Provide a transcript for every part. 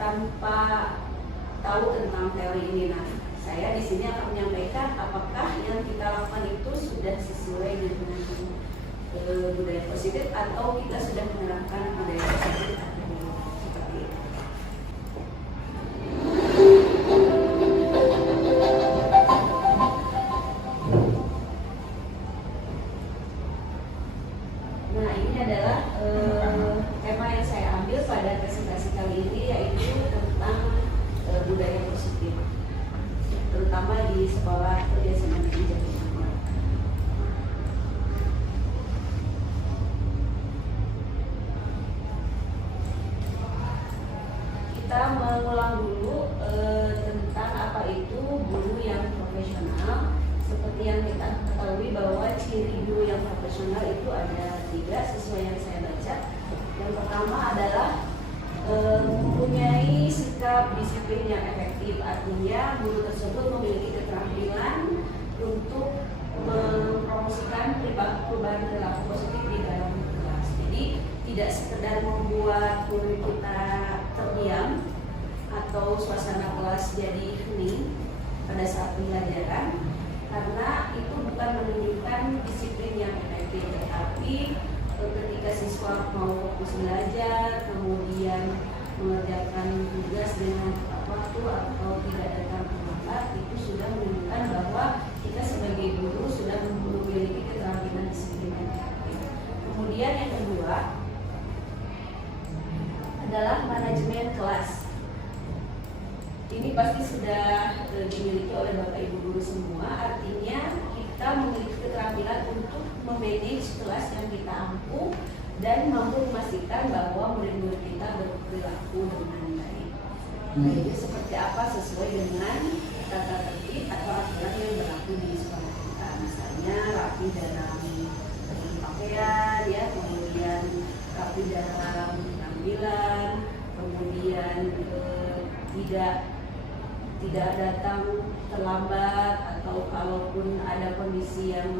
tanpa tahu tentang teori ini. Nah, saya di sini akan menyampaikan apakah yang kita lakukan itu sudah sesuai dengan budaya positif atau kita sudah menerapkan budaya positif seperti itu. Nah, ini adalah tema yang saya ambil pada presentasi kali ini, yaitu tentang budaya positif, terutama di sekolah kerjasama di Jawa Timur. Kita mengulang dulu tentang apa itu guru yang profesional. Seperti yang kita ketahui bahwa ciri guru yang profesional itu ada 3 sesuai yang saya baca. Yang pertama adalah mempunyai sikap disiplin yang efektif, artinya guru tersebut memiliki keterampilan untuk mempromosikan perubahan perilaku positif di dalam kelas. Jadi tidak sekedar membuat murid kita terdiam atau suasana kelas jadi hening pada saat pembelajaran, karena itu bukan menunjukkan disiplin yang efektif, tetapi ketika siswa mau fokus belajar, kemudian mengerjakan tugas dengan tepat waktu atau tidak datang terlambat, itu sudah menunjukkan bahwa kita sebagai guru sudah memiliki keterampilan disiplin yang efektif. Kemudian yang kedua adalah manajemen kelas. Ini pasti sudah dimiliki oleh Bapak Ibu guru semua, artinya kita memiliki keterampilan untuk memanage kelas yang kita ampuh dan mampu memastikan bahwa murid-murid kita berperilaku dengan baik. Itu seperti apa sesuai dengan tata tertib atau aturan yang berlaku di sekolah kita. Misalnya rapi dalam pakaian, ya, kemudian rapi dalam penampilan, kemudian tidak datang terlambat, atau kalaupun ada kondisi yang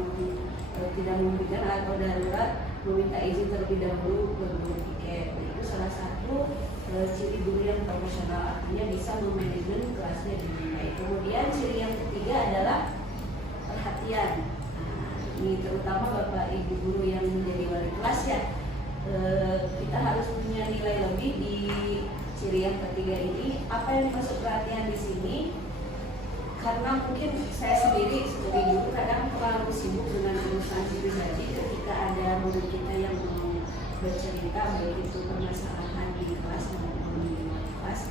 tidak memungkinkan atau darurat meminta izin terlebih dahulu ke guru tiket. Nah, itu salah satu ciri guru yang profesional, artinya bisa memanajemen kelasnya dengan baik. Kemudian ciri yang ketiga adalah perhatian. Nah, ini terutama Bapak Ibu guru yang menjadi wali kelas, ya, kita harus punya nilai lebih di ciri yang ketiga ini. Apa yang dimaksud perhatian di sini? Karena mungkin saya sendiri sebagai guru kadang terlalu sibuk dengan urusan pribadi. Ketika ada murid kita yang mau bercerita, baik itu permasalahan di kelas maupun di luar kelas,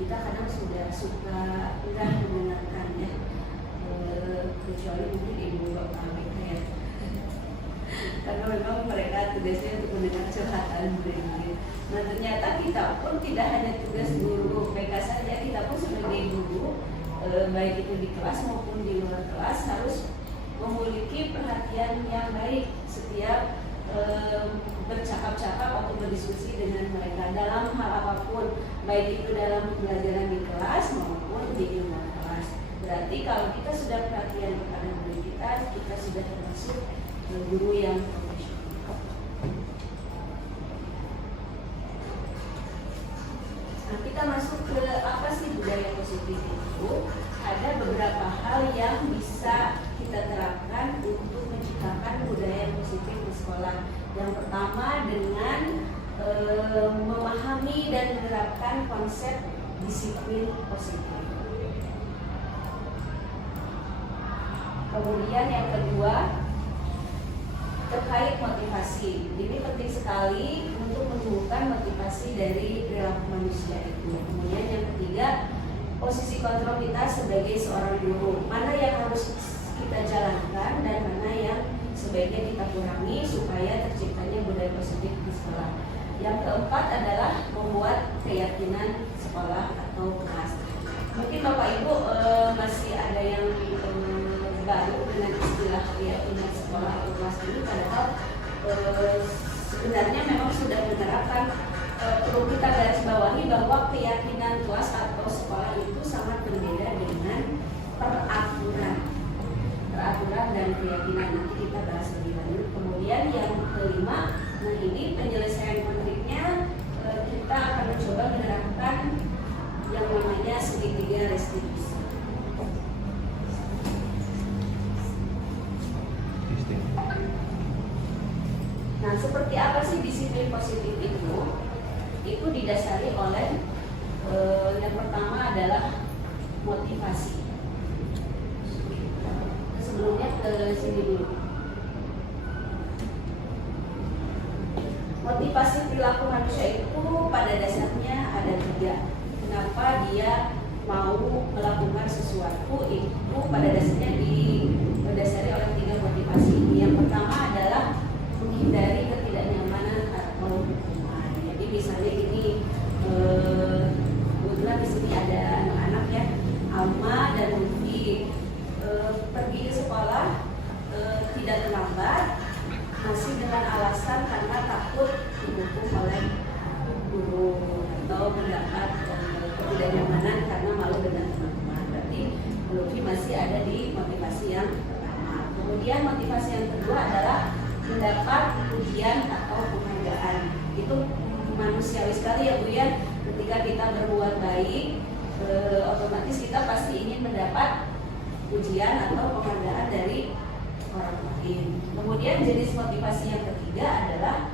kita kadang sudah suka enggak mendengarkan, ya, kecuali mungkin ibu bapak mereka, ya, karena memang mereka tugasnya untuk mendengar curhatan murid-murid. Nah, ternyata kita pun tidak hanya tugas guru PK saja, kita pun sebagai guru baik itu di kelas maupun di luar kelas harus memiliki perhatian yang baik setiap bercakap-cakap atau berdiskusi dengan mereka dalam hal apapun, baik itu dalam pembelajaran di kelas maupun di luar kelas. Berarti kalau kita sudah perhatian kepada murid kita sudah termasuk guru yang profesional. Nah, kita masuk ke apa sih budaya positif itu? Ada beberapa hal yang bisa kita terapkan untuk menciptakan budaya positif di sekolah. Yang pertama dengan memahami dan menerapkan konsep disiplin positif. Kemudian yang kedua terkait motivasi. Ini penting sekali untuk menumbuhkan motivasi dari perilaku manusia itu. Kemudian yang ketiga, posisi kontrol kita sebagai seorang guru. Mana yang harus kita jalankan dan mana yang sebaiknya kita kurangi supaya terciptanya budaya positif di sekolah. Yang keempat adalah membuat keyakinan sekolah atau kelas. Mungkin Bapak Ibu masih ada yang baru dengan istilah keyakinan sekolah atau kelas ini, padahal sebenarnya memang sudah menerapkan. Perlu kita garis bawahi bahwa keyakinan kelas atau sekolah itu sangat berbeda dengan peraturan dan keyakinan. Nanti kita bahas lebih lanjut. Kemudian yang kelima, nah ini penyelesaian konfliknya kita akan mencoba menerapkan ketiga restitusi. Nah, seperti apa sih disiplin positif itu? Itu didasari oleh yang pertama adalah motivasi. Sebelumnya ke sini dulu. Motivasi perilaku manusia itu pada dasarnya ada 3. Kenapa dia mau melakukan sesuatu itu pada dasarnya didasari oleh 3 motivasi. Yang pertama adalah menghindari ketidaknyamanan atau hukuman. Jadi misalnya ini kebetulan di sini ada anak-anak ya, Alma dan Lutfi pergi ke sekolah tidak terlambat, masih dengan alasan karena takut dihukum oleh guru atau mendapat ketidaknyamanan karena malu dengan teman-teman. Berarti Lutfi masih ada di motivasi yang pertama. Kemudian motivasi yang kedua adalah mendapat pujian atau penghargaan. Itu manusiawi sekali ya Bu ya. Ketika kita berbuat baik, otomatis kita pasti ingin mendapat pujian atau penghargaan dari orang lain. Kemudian jenis motivasi yang ketiga adalah,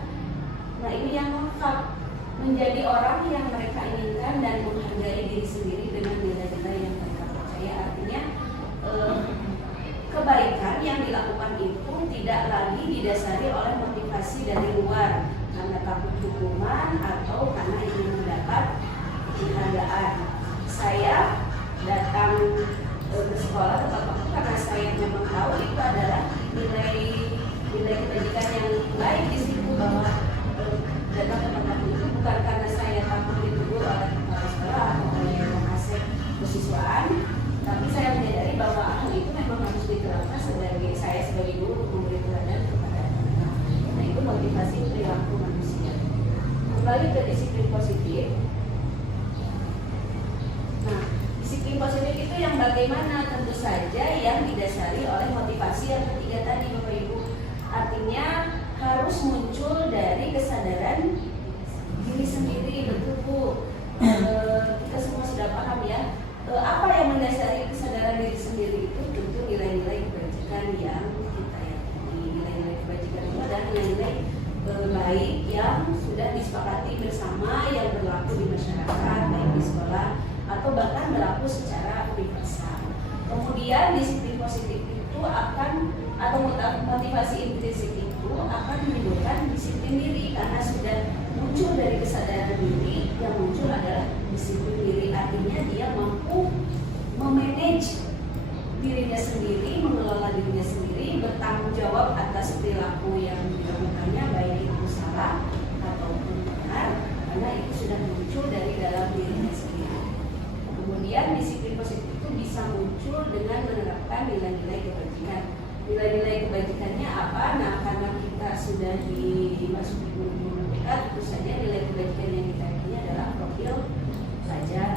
nah ini yang lengkap, menjadi orang yang mereka inginkan dan menghargai diri sendiri dengan nilai-nilai yang mereka percaya. Artinya kebaikan yang dilakukan itu tidak lagi didasari oleh motivasi dari luar karena takut hukuman atau karena ingin mendapat penghargaan. Saya datang ke sekolah tempat waktu karena saya memang tahu itu adalah nilai kebajikan yang baik di situ, bahwa datang ke tempat itu bukan karena saya takut ditegur oleh kepala sekolah atau oleh pengasih kesiswaan, tapi saya menyadari bahwa hal itu memang harus diterapkan sebagai saya sebagai guru untuk memberi teladan kepada anak-anak. Nah itu motivasi perilaku manusia. Kembali ke disiplin positif. Nah, disiplin positif itu yang bagaimana? Tentu saja yang didasari oleh motivasi yang ketiga tadi Bapak Ibu. Artinya harus muncul dari kesadaran diri sendiri. Betul Bu, kita semua sudah paham ya. Apa yang mendasari kesadaran diri sendiri itu? Tentu nilai-nilai kebajikan yang kita yakini. Nilai-nilai kebajikan itu adalah nilai-nilai baik yang sudah disepakati bersama, yang berlaku di masyarakat, baik di sekolah atau bahkan berlaku secara universal. Kemudian disiplin positif itu akan, atau motivasi intrinsik itu akan menimbulkan disiplin diri karena sudah muncul dari kesadaran diri. Yang muncul adalah disiplin diri, artinya dia mampu memanage dirinya sendiri, mengelola dirinya sendiri, bertanggung jawab atas perilaku yang dilakukannya, baik itu salah ataupun benar, karena itu sudah muncul dari dalam dirinya sendiri. Kemudian disiplin positif itu bisa muncul dengan menerapkan nilai-nilai kebajikan. Nilai-nilai kebajikannya apa? Nah, karena kita sudah dimasuki kurikulum MTK, tentu saja nilai kebajikan yang kita yakini adalah profil pelajar.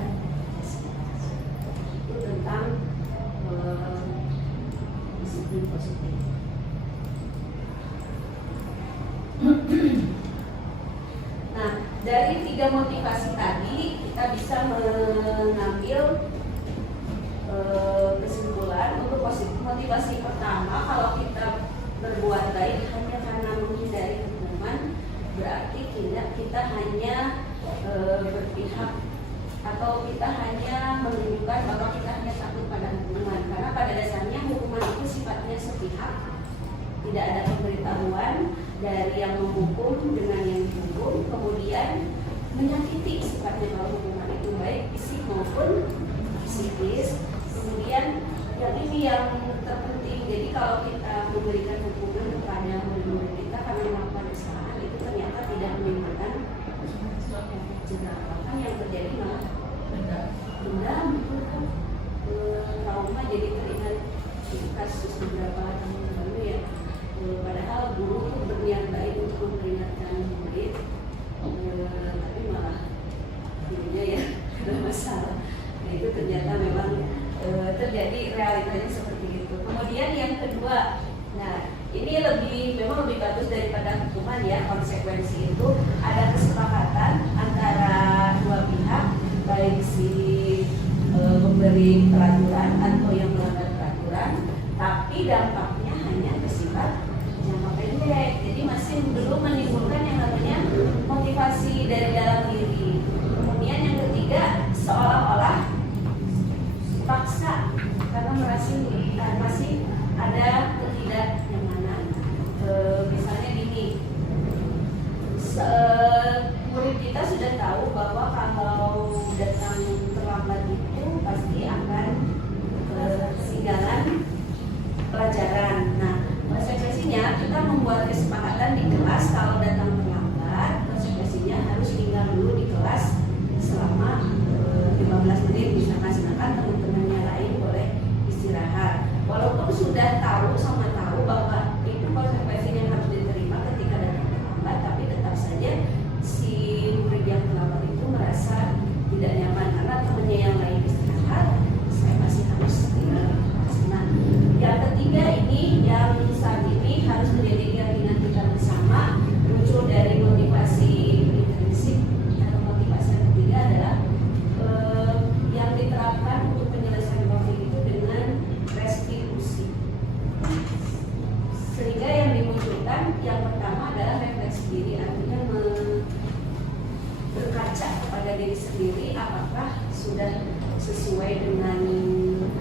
Itu tentang disiplin positif. Nah, dari 3 motivasi tadi kita bisa mengambil kesimpulan untuk motivasi pertama. Kalau kita berbuat baik hanya karena menghindari hukuman, berarti kita hanya berpihak atau kita hanya menunjukkan bahwa kita hanya takut pada hukuman, karena pada dasarnya hukuman itu sifatnya sepihak, tidak ada pemberitahuan dari yang menghukum dengan yang dihukum, kemudian menyakiti sifatnya kalau hukuman itu baik fisik maupun psikis. Kemudian yang ini yang terpenting, jadi kalau kita memberikan hukuman kepada murid-murid kita karena melakukan kesalahan, itu ternyata tidak menimbulkan jerah, bahkan yang terjadi malah dendam, trauma. Jadi teringat kasus beberapa tahun lalu ya, padahal guru berniat baik untuk memperingatkan murid, tapi malah dirinya ya ada masalah. Nah, itu ternyata memang terjadi, realitanya seperti itu. Kemudian yang kedua, nah ini memang lebih bagus daripada hukuman ya. Konsekuensi itu ada kesepakatan antara dua pihak, baik si memberi peraturan atau yang melanggar peraturan, tapi dampaknya hanya bersifat jangka pendek. Jadi masih belum menimbulkan yang namanya motivasi dari dalam diri. Kemudian yang ketiga, seolah-olah paksa karena masih ada ketidaknyamanan. Misalnya gini, murid kita sudah tahu bahwa kalau datang terlambat itu pasti akan ketinggalan pelajaran. Nah, konsekuensinya kita membuat kesepakatan di kelas kalau datang terlambat, konsekuensinya harus tinggal dulu di kelas selama 15 menit misalkan, sedangkan teman-temannya lain boleh istirahat. Walaupun sudah tahu bahwa itu konsekuensinya harus diterima ketika datang terlambat, tapi tetap saja si murid yang terlambat itu merasa tidak nyaman karena temannya yang lain istirahat, saya masih harus tinggal di kelas. Nah, yang ketiga ini yang saat ini harus menjadi keyakinan kita bersama, muncul dari motivasi intrinsik atau motivasi yang ketiga adalah yang diterapkan untuk penyelesaian konflik itu dengan restitusi. Sehingga yang dimunculkan yang pertama adalah refleksi diri, artinya berkaca kepada diri sendiri apakah sudah sesuai dengan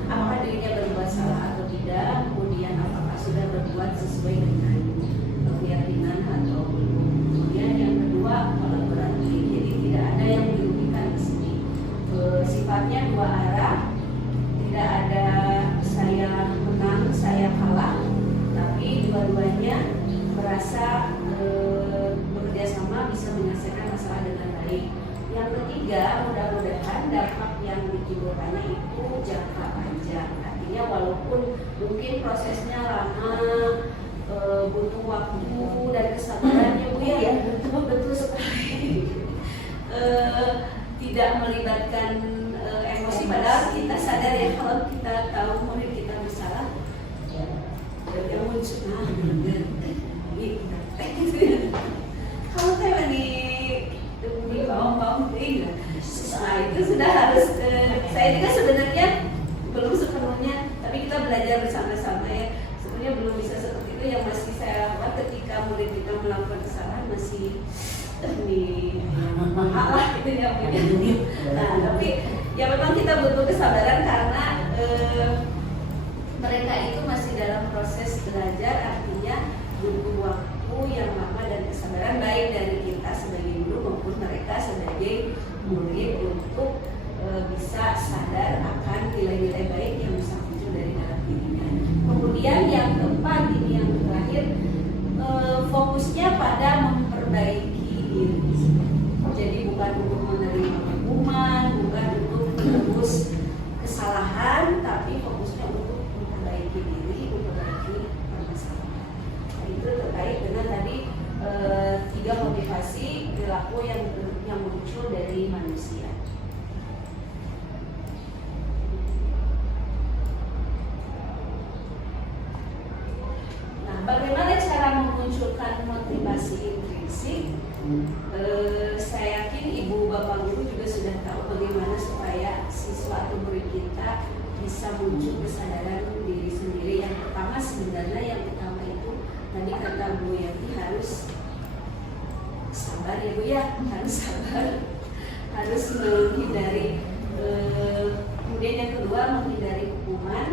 apa dirinya berbuat salah atau tidak, kemudian apakah sudah berbuat sesuai dengan keyakinan atau belum. Kemudian yang kedua, kolaborasi, jadi tidak ada yang dirugikan di sini. Sifatnya dua arah, tidak ada saya menang, saya kalah, tapi dua-duanya merasa bekerja sama bisa menyelesaikan masalah dengan baik. Yang ketiga, mudah-mudahan dampak yang ditimbulkannya itu jangka panjang. Artinya walaupun mungkin prosesnya lama, butuh waktu dan kesabarannya Bu ya, betul sekali. Tidak melibatkan emosi, padahal kita sadar ya kalau kita tahu murid kita bersalah, yang muncul kalau saya lagi di bawah-bawah itu sudah harus saya juga sebenarnya belum sepenuhnya, tapi kita belajar bersama-sama ya. Sebenarnya belum bisa seperti itu. Yang masih saya lakukan ketika murid kita melakukan kesalahan masih malah gitu ya. Nah, tapi ya memang kita butuh kesabaran karena mereka itu masih dalam proses belajar, artinya butuh waktu yang lama dan kesabaran baik dari kita sebagai guru maupun mereka sebagai murid untuk bisa sadar akan nilai-nilai baik yang bisa muncul dari dalam dirinya. Kemudian yang keempat ini yang terakhir, fokusnya pada memperbaiki diri. Jadi bukan untuk menerima hukuman, bukan untuk menebus kesalahan, tapi fokusnya untuk memperbaiki diri, memperbaiki permasalahan. Nah, itu terkait dengan tadi tiga motivasi perilaku yang muncul dari manusia. Nah, bagaimana cara memunculkan motivasi intrinsik? Saya yakin ibu bapak guru juga sudah tahu bagaimana supaya siswa atau murid kita bisa muncul kesadaran diri sendiri. Yang pertama sebenarnya yang utama itu tadi kata Bu Yati harus sabar ya Bu ya, harus sabar, harus menghindari. Kemudian yang kedua menghindari hukuman,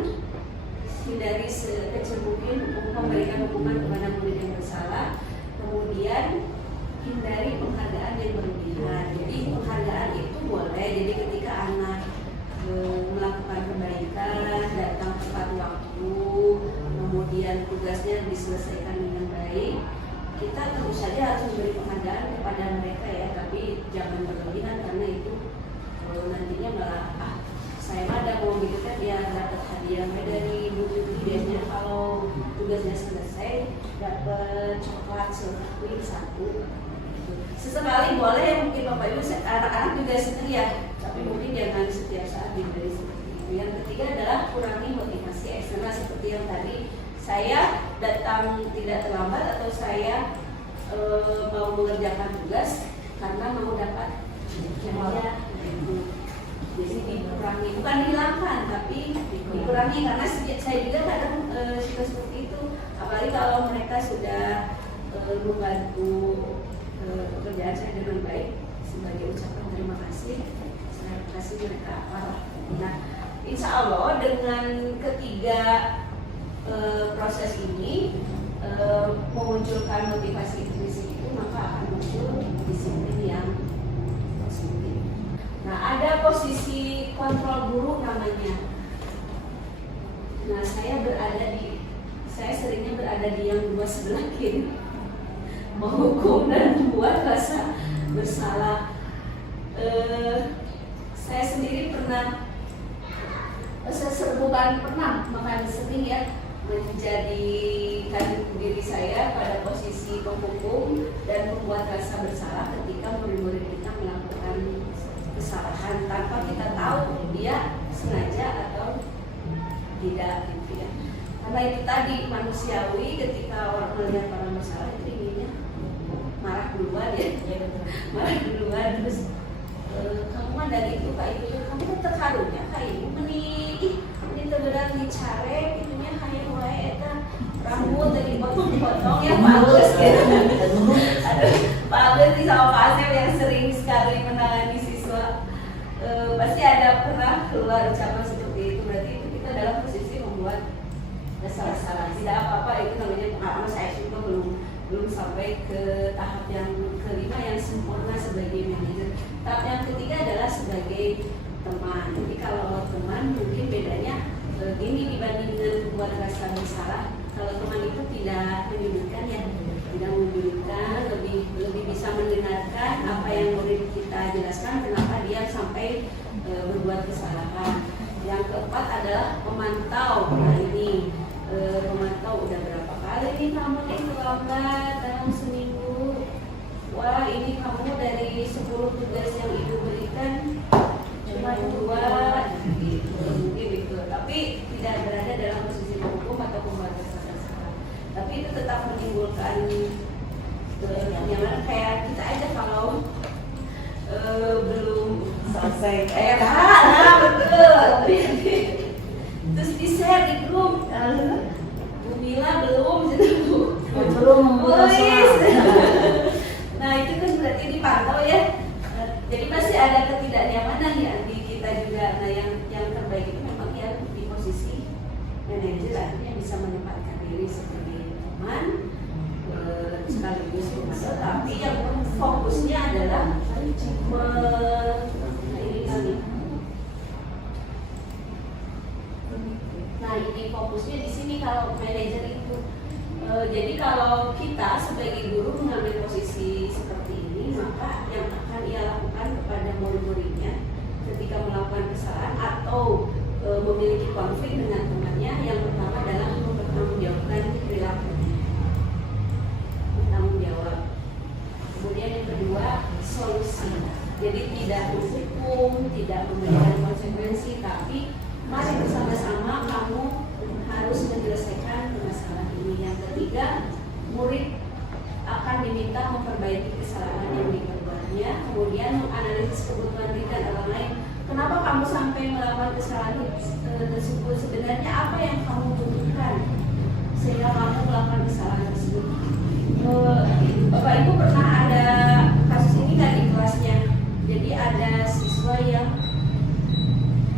hindari sekecil mungkin memberikan hukuman kepada murid yang bersalah. Kemudian hindari penghargaan yang berlebihan. Jadi penghargaan itu boleh. Jadi ketika anak melakukan kebaikan, datang tepat waktu, kemudian tugasnya diselesaikan dengan baik, kita tentu saja harus memberi penghargaan kepada mereka ya. Tapi jangan berlebihan karena itu nantinya malah saya ada mau gitu kan dia dapat hadiah dari Bu Tuti, biasanya kalau tugasnya selesai dapat coklat sekuit satu. Sesekali boleh mungkin Bapak Ibu, anak-anak juga senang ya, tapi mungkin jangan setiap saat diberi seperti itu. Yang ketiga adalah kurangi motivasi eksternal seperti yang tadi, saya datang tidak terlambat atau saya mau mengerjakan tugas karena mau dapat hadiah. Jadi dikurangi bukan dihilangkan tapi dikurangi, karena saya juga kadang suka seperti itu, apalagi kalau mereka sudah membantu pekerjaan saya dengan baik, sebagai ucapan terima kasih saya kasih mereka parah. Nah, insya Allah dengan ketiga proses ini memunculkan motivasi intrinsik itu, maka akan muncul disiplin yang positif. Nah, ada posisi kontrol guru namanya. Nah, saya seringnya berada di yang dua sebelah kiri, menghukum dan membuat rasa bersalah. Saya sendiri bukan pernah, makan sering ya, menjadikan diri saya pada posisi penghukum dan membuat rasa bersalah ketika murid-murid kita melakukan kesalahan tanpa kita tahu dia sengaja atau tidak gitu ya. Karena itu tadi manusiawi, ketika orang melihat orang bersalah itu inginnya marah duluan ya, marah duluan, terus kamu ada gitu kayak itu, kamu kan terharunya kayak ibu ini terberat dicare itunya kayak wae eta rambut dari potong-potong ya bagus gitu. Aduh, bagus nih sama Pak Asep yang sering sekali menangani siswa. Pasti ada pernah keluar ucapan seperti itu, berarti itu kita dalam posisi membuat salah-salah. Tidak apa-apa, itu namanya pengalaman. Saya juga belum sampai ke tahap yang kelima yang sempurna sebagai manajer. Tahap yang ketiga adalah sebagai teman. Jadi kalau teman mungkin bedanya ini dibanding dengan membuat rasa bersalah. Kalau teman itu tidak menyudutkan ya, tidak menyudutkan, lebih bisa mendengarkan apa yang murid kita jelaskan, kenapa dia sampai berbuat kesalahan. Yang keempat adalah memantau. Nah ini memantau udah berapa kali nih kamu nih terlambat dalam seminggu. Wah ini kamu dari 10 tugas yang ibu berikan cuma 2 gitu, mungkin gitu. Tapi tidak berada dalam posisi hukum atau pembatasan kesalahan. Tapi itu tetap menimbulkan kenyamanan. Kayak kita aja kalau belum selesai kayak betul. Terus di share di grup, Bu Mila belum menulis. Nah itu kan berarti dipantau ya. Jadi pasti ada ketidaknyamanan ya di kita juga. Nah yang terbaik itu memang yang di posisi manajer, artinya bisa menempatkan diri sebagai teman sekaligus pemantau, tapi yang fokusnya adalah Nah ini fokusnya di sini kalau manajer itu. Jadi kalau kita sebagai guru mengambil posisi seperti ini, maka yang akan ia lakukan kepada murid-muridnya ketika melakukan kesalahan atau memiliki konflik dengan temannya, yang pertama adalah mempertanggungjawabkan perilakunya, bertanggung jawab. Kemudian yang kedua, solusi. Jadi tidak menghukum, tidak memberikan konsekuensi, tapi mari bersama-sama kamu harus menyelesaikan masalah ini. Yang ketiga, murid akan diminta memperbaiki kesalahan yang diperbuatnya, kemudian menganalisis kebutuhan diri dan orang lain. Kenapa kamu sampai melakukan kesalahan tersebut? Sebenarnya apa yang kamu butuhkan sehingga kamu melakukan kesalahan tersebut? Bapak Ibu pernah ada kasus ini nggak di kelasnya? Jadi ada siswa yang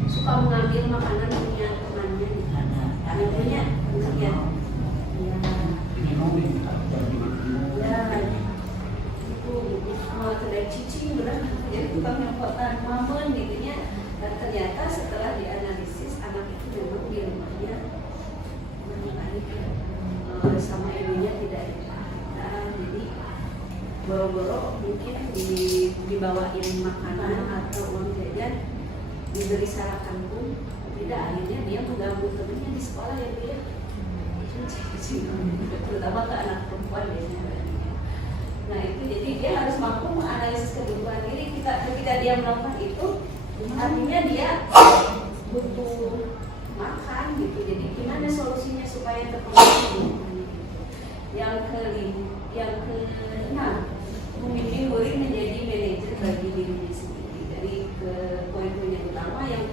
suka mengambil makanan punya temannya di sana. Punya ya. Itu kedai cicing benar, jadi tukang nyempotan mamen gitunya. Dan ternyata setelah dianalisis anak itu memang di rumahnya sama ibunya tidak ditahan. Jadi boro-boro mungkin dibawain makanan atau uang jajan, diberi sarapan pun tidak, akhirnya dia mengganggu temannya di sekolah ya Bu ya. Terutama ke anak perempuan biasanya. Nah itu jadi dia harus mampu menganalisis kebutuhan diri. Ketika dia melakukan itu, artinya dia butuh makan gitu. Jadi gimana solusinya supaya terpenuhi? Yang keenam, memimpin murid menjadi manajer bagi dirinya sendiri. Dari ke poin-poin yang utama yang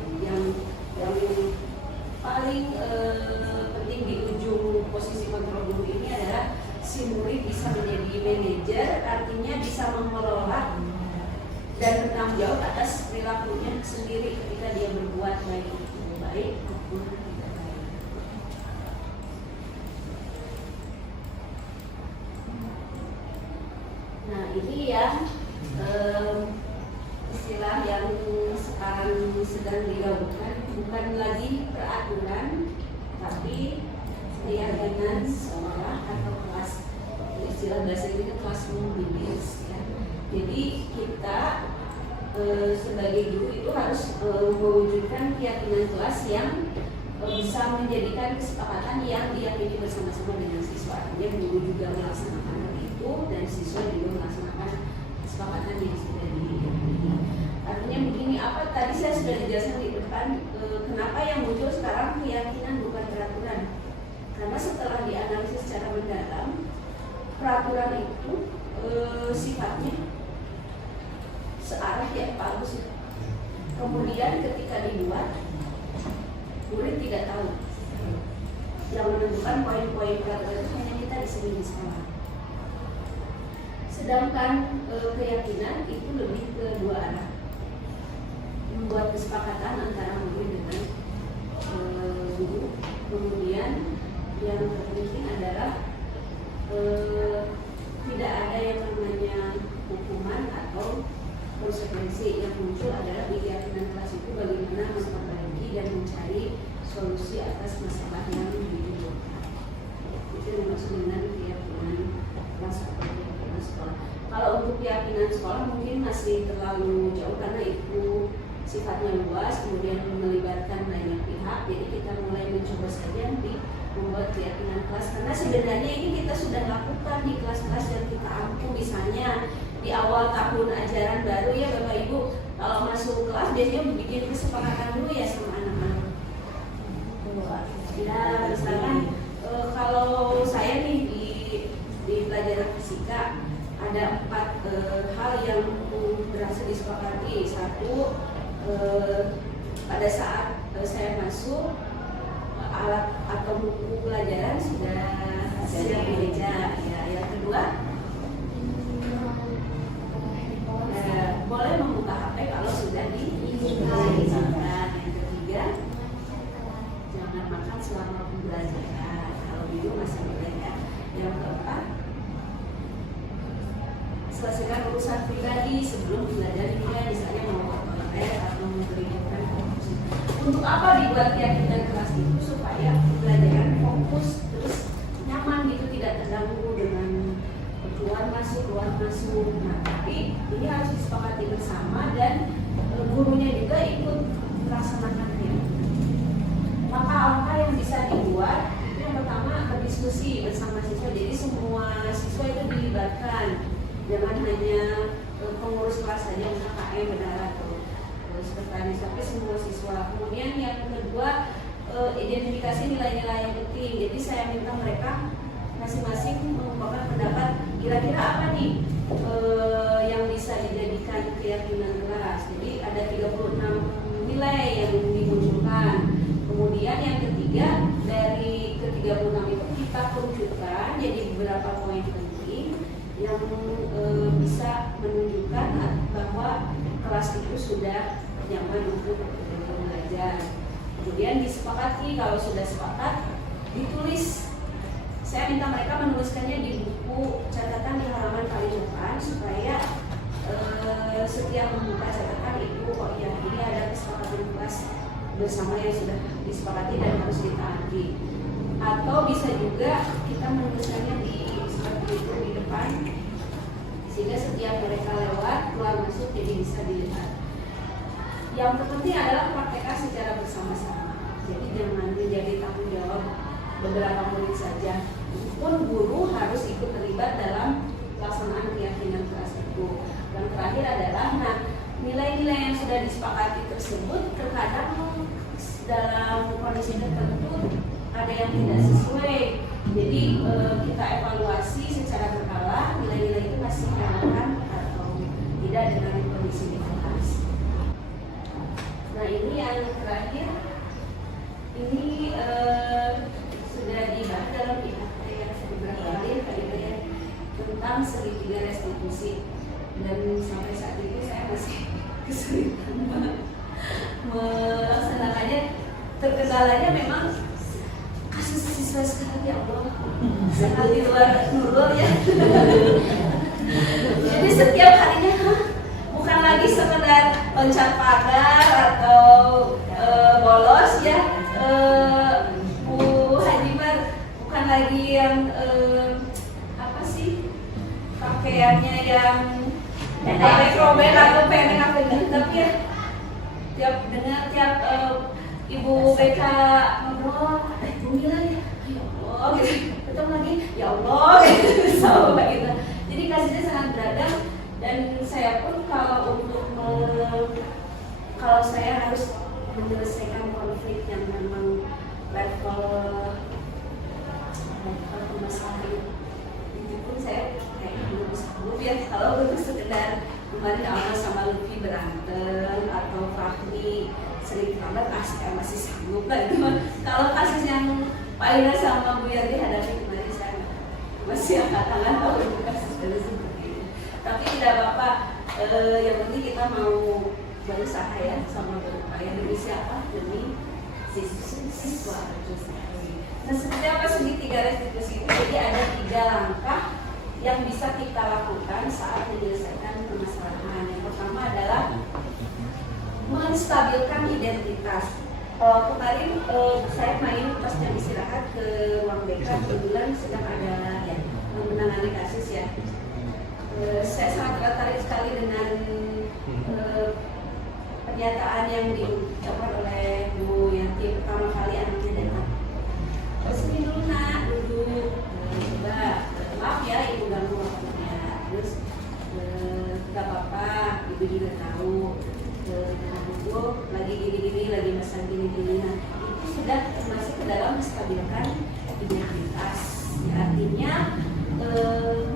sendiri ketika dia berbuat baik itu baik maupun tidak baik. Nah ini yang istilah yang sekarang sedang digaungkan, bukan lagi peraturan tapi keyakinan sekolah atau kelas, istilah bahasa Inggrisnya kelas membibis ya. Jadi kita sebagai guru itu harus mewujudkan keyakinan kelas yang bisa menjadikan kesepakatan yang diyakini bersama-sama dengan siswa. Artinya guru juga melaksanakan hal itu dan siswa juga melaksanakan kesepakatan yang sudah diyakini. Artinya begini, apa tadi saya sudah dijelaskan di depan, kenapa yang muncul sekarang keyakinan bukan peraturan. Karena setelah dianalisis secara mendalam, peraturan itu sifatnya searah ya Pak Agus. Kemudian ketika dibuat, murid tidak tahu. Yang menentukan poin-poin peraturan itu hanya kita di sini di sekolah. Sedangkan keyakinan itu lebih ke dua arah, membuat kesepakatan antara murid dengan guru. Kemudian yang terpenting adalah tidak ada yang namanya hukuman atau konsekuensi. Yang muncul adalah di keyakinan kelas itu bagaimana memperbaiki dan mencari solusi atas masalah yang ditimbulkan. Itu yang dimaksud dengan keyakinan kelas atau keyakinan sekolah. Kalau untuk keyakinan sekolah mungkin masih terlalu jauh karena itu sifatnya luas, kemudian melibatkan banyak pihak. Jadi kita mulai mencoba saja nanti membuat keyakinan kelas, karena sebenarnya ini kita sudah lakukan di kelas-kelas yang kita ampu. Misalnya di awal tahun ajaran baru ya Bapak Ibu, kalau masuk kelas biasanya bikin kesepakatan dulu ya sama anak-anak. Ya misalkan kalau saya nih di pelajaran fisika ada 4 hal yang berhasil disepakati. Satu, pada saat saya masuk, alat atau buku pelajaran sudah siap di meja. Ya, yang kedua, boleh membuka HP kalau sudah diizinkan. Yang ketiga, jangan makan selama pembelajaran. Kalau minum masih boleh ya. Yang keempat, selesaikan urusan pribadi sebelum belajar juga, misalnya mau ke toilet atau membeli makan. Untuk apa dibuat keyakinan kelas itu? Supaya pelajaran fokus terus nyaman gitu, tidak terganggu dengan keluar masuk. Nah, tapi ini harus disepakati bersama dan gurunya juga ikut melaksanakannya. Maka langkah yang bisa dibuat itu yang pertama berdiskusi bersama siswa. Jadi semua siswa itu dilibatkan, jangan hanya pengurus kelas saja, misalnya KM benar atau sekretaris, tapi semua siswa. Kemudian yang kedua, identifikasi nilai-nilai yang penting. Jadi saya minta mereka masing-masing mengumpulkan pendapat kira-kira apa nih yang bisa dijadikan keyakinan kelas. Jadi ada 36 nilai yang dimunculkan. Kemudian yang ketiga, dari ke-36 itu kita kerucutkan jadi beberapa poin penting yang bisa menunjukkan bahwa kelas itu sudah nyaman untuk belajar. Kemudian disepakati, kalau sudah sepakat ditulis. Saya minta mereka menuliskannya di buku catatan di halaman paling depan supaya setiap membuka catatan itu, oh iya ini ada kesepakatan kelas bersama yang sudah disepakati dan harus ditaati. Atau bisa juga kita menuliskannya di seperti itu di depan, sehingga setiap mereka lewat keluar masuk jadi bisa dilihat. Yang terpenting adalah praktekkan secara bersama-sama. Jadi jangan menjadi tanggung jawab beberapa murid saja. Pun guru harus ikut terlibat dalam pelaksanaan keyakinan kelas itu. Yang terakhir adalah, nah, nilai-nilai yang sudah disepakati tersebut terkadang dalam kondisi tertentu ada yang tidak sesuai. Jadi kita evaluasi secara berkala nilai-nilai itu masih relevan atau tidak dengan kondisi di kelas. Nah ini yang terakhir, ini sudah dibahas dalam IHT yang beberapa kali tentang segitiga restitusi, dan sampai saat ini saya masih kesulitan melaksanakannya. Terkendalanya memang kasus siswa sekarang, ya Allah, sangat di luar nurul ya. Jadi setiap harinya bukan lagi sekedar loncat pagar atau bolos ya, Bu Haji Bar, bukan lagi yang apa sih, pakaiannya yang robek atau pendek apa gitu, tapi ya tiap dengar tiap Ibu BK ngobrol, Bu Mila ya, ya Allah gitu, ketemu lagi, ya Allah gitu, sama gitu. Jadi kasusnya sangat beragam, dan saya pun kalau untuk kalau saya harus menyelesaikan konflik yang memang level permasalahan itu pun saya kayak belum sanggup ya. Kalau untuk sekedar kemarin Alma sama Lutfi berantem atau Fahmi sering terlambat, masih sanggup lah itu. Kalau kasus yang Pak Ina sama Bu Yardi hadapi kemarin, saya masih angkat tangan kalau itu kasus seperti itu. Tapi tidak apa-apa, yang penting kita mau berusaha ya, sama berupaya demi siapa? Demi siswa. Nah, seperti apa segitiga restitusi itu? Jadi ada 3 langkah yang bisa kita lakukan saat menyelesaikan permasalahan. Yang pertama adalah menstabilkan identitas. Kemarin saya main pas jam istirahat ke ruang BK, kebetulan sedang ada ya, menangani kasus ya. Saya sangat tertarik sekali dengan pernyataan yang diucapkan oleh Bu Yanti pertama kali anaknya datang. Sini dulu nak, duduk. Coba, maaf ya ibu ganggu waktunya. Terus gak apa-apa, ibu juga tahu. Ibu lagi gini-gini, lagi masa gini-gini. Nah, itu sudah masuk ke dalam menstabilkan identitas. Ya, artinya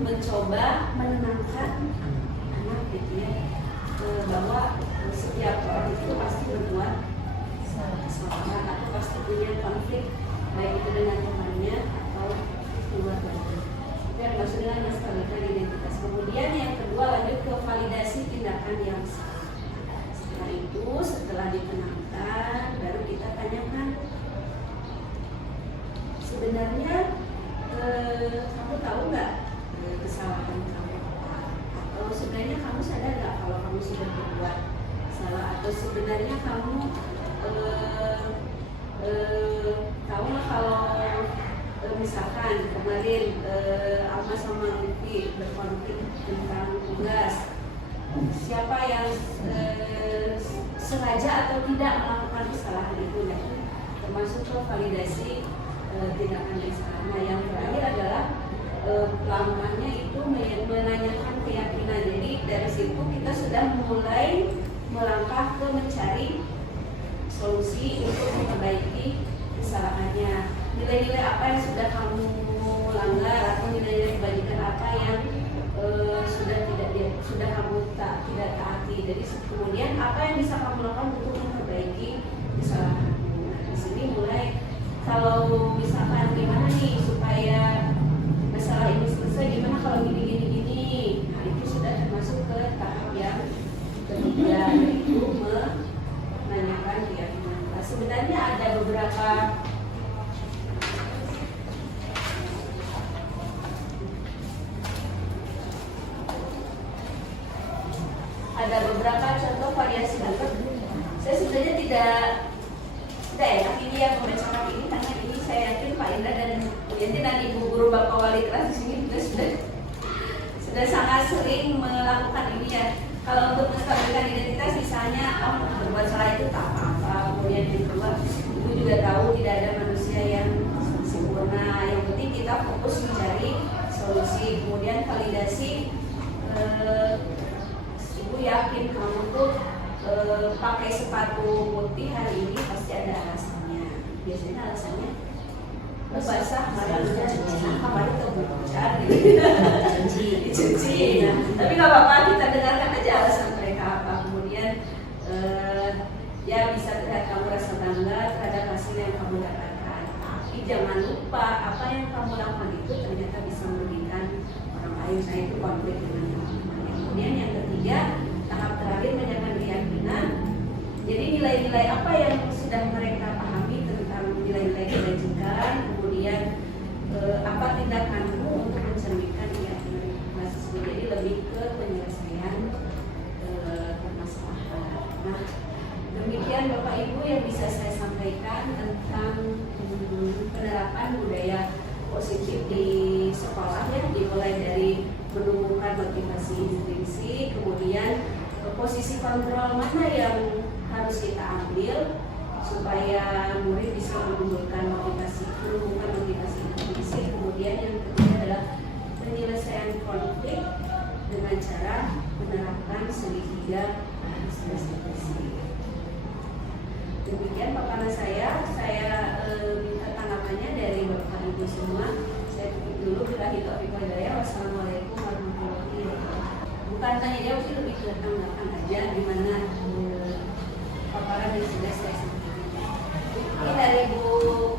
mencoba menenangkan anak gitu ya, bahwa setiap orang itu pasti berbuat kesalahan atau pasti punya konflik, baik itu dengan temannya atau keluarganya. Itu yang maksud dengan menstabilkan identitas. Kemudian yang kedua, lanjut ke validasi tindakan yang salah. Setelah itu, setelah ditenangkan, baru kita tanyakan, sebenarnya kamu tahu nggak kesalahan kamu apa? Atau sebenarnya kamu sadar nggak kalau kamu sudah berbuat salah? Atau sebenarnya kamu tahu nggak kalau misalkan kemarin Alma sama Lutfi berkonflik tentang tugas, siapa yang sengaja atau tidak melakukan kesalahan itu? Nah, termasuk ke validasi tindakan yang salah. Nah, yang terakhir adalah langkahnya itu menanyakan keyakinan. Jadi dari situ kita sudah mulai melangkah ke mencari solusi untuk memperbaiki kesalahannya. Nilai-nilai apa yang sudah kamu langgar atau nilai-nilai kebajikan apa yang sudah kamu tidak taati. Jadi kemudian apa yang bisa kamu lakukan untuk memperbaiki kesalahanmu. Nah, di sini mulai, kalau misalkan gimana nih supaya masalah ini selesai, gimana kalau gini. Nah, itu sudah termasuk ke tahap yang ketiga, yaitu menanyakan keyakinan. Nah, sebenarnya ada beberapa contoh variasi bentuk. Saya sebenarnya tidak enak ini yang membacakan ini, karena ini saya yakin Pak Indra dan Bu Yanti dan Ibu Guru Bapak Wali kelas di sini sudah sangat sering melakukan ini ya. Kalau untuk menstabilkan identitas, misalnya berbuat salah itu tak apa-apa. Kemudian yang kedua, Ibu juga tahu tidak ada manusia yang sempurna. Yang penting kita fokus mencari solusi. Kemudian validasi, Ibu yakin kamu tuh pakai sepatu putih hari ini pasti ada alasannya. Biasanya alasannya basah, marahnya kemarin kebutuhan dicuci. Nah, tapi nggak apa-apa, kita dengarkan aja alasan mereka apa. Kemudian ya bisa terlihat kamu rasa bangga terhadap hasil yang kamu dapatkan. Tapi jangan lupa apa yang kamu lakukan itu ternyata bisa merugikan orang lain. Nah, itu konflik dengan teman-teman. Kemudian yang ketiga, tahap terakhir menanyakan keyakinan. Jadi nilai nilai apa yang sudah mereka pahami tentang nilai-nilai kebajikan, kemudian apa tindakanmu untuk mencerminkan niat mahasiswa. Jadi lebih ke penyelesaian permasalahan. Nah, demikian Bapak Ibu yang bisa saya sampaikan tentang penerapan budaya positif di sekolah, ya, dimulai dari menumbuhkan motivasi intrinsik, kemudian posisi kontrol mana yang harus kita ambil supaya murid bisa menumbuhkan motivasi intrinsik, kemudian yang ketiga adalah penyelesaian konflik dengan cara menerapkan segitiga strategi. Demikian paparan saya minta tanggapannya dari Bapak Ibu semua. Saya tutup dulu. Bila hidayah. Wassalamualaikum warahmatullahi wabarakatuh. Bukan tanya jawab sih, lebih ke tanggapan aja di mana paparan yang sudah saya sampaikan. Ini dari Bu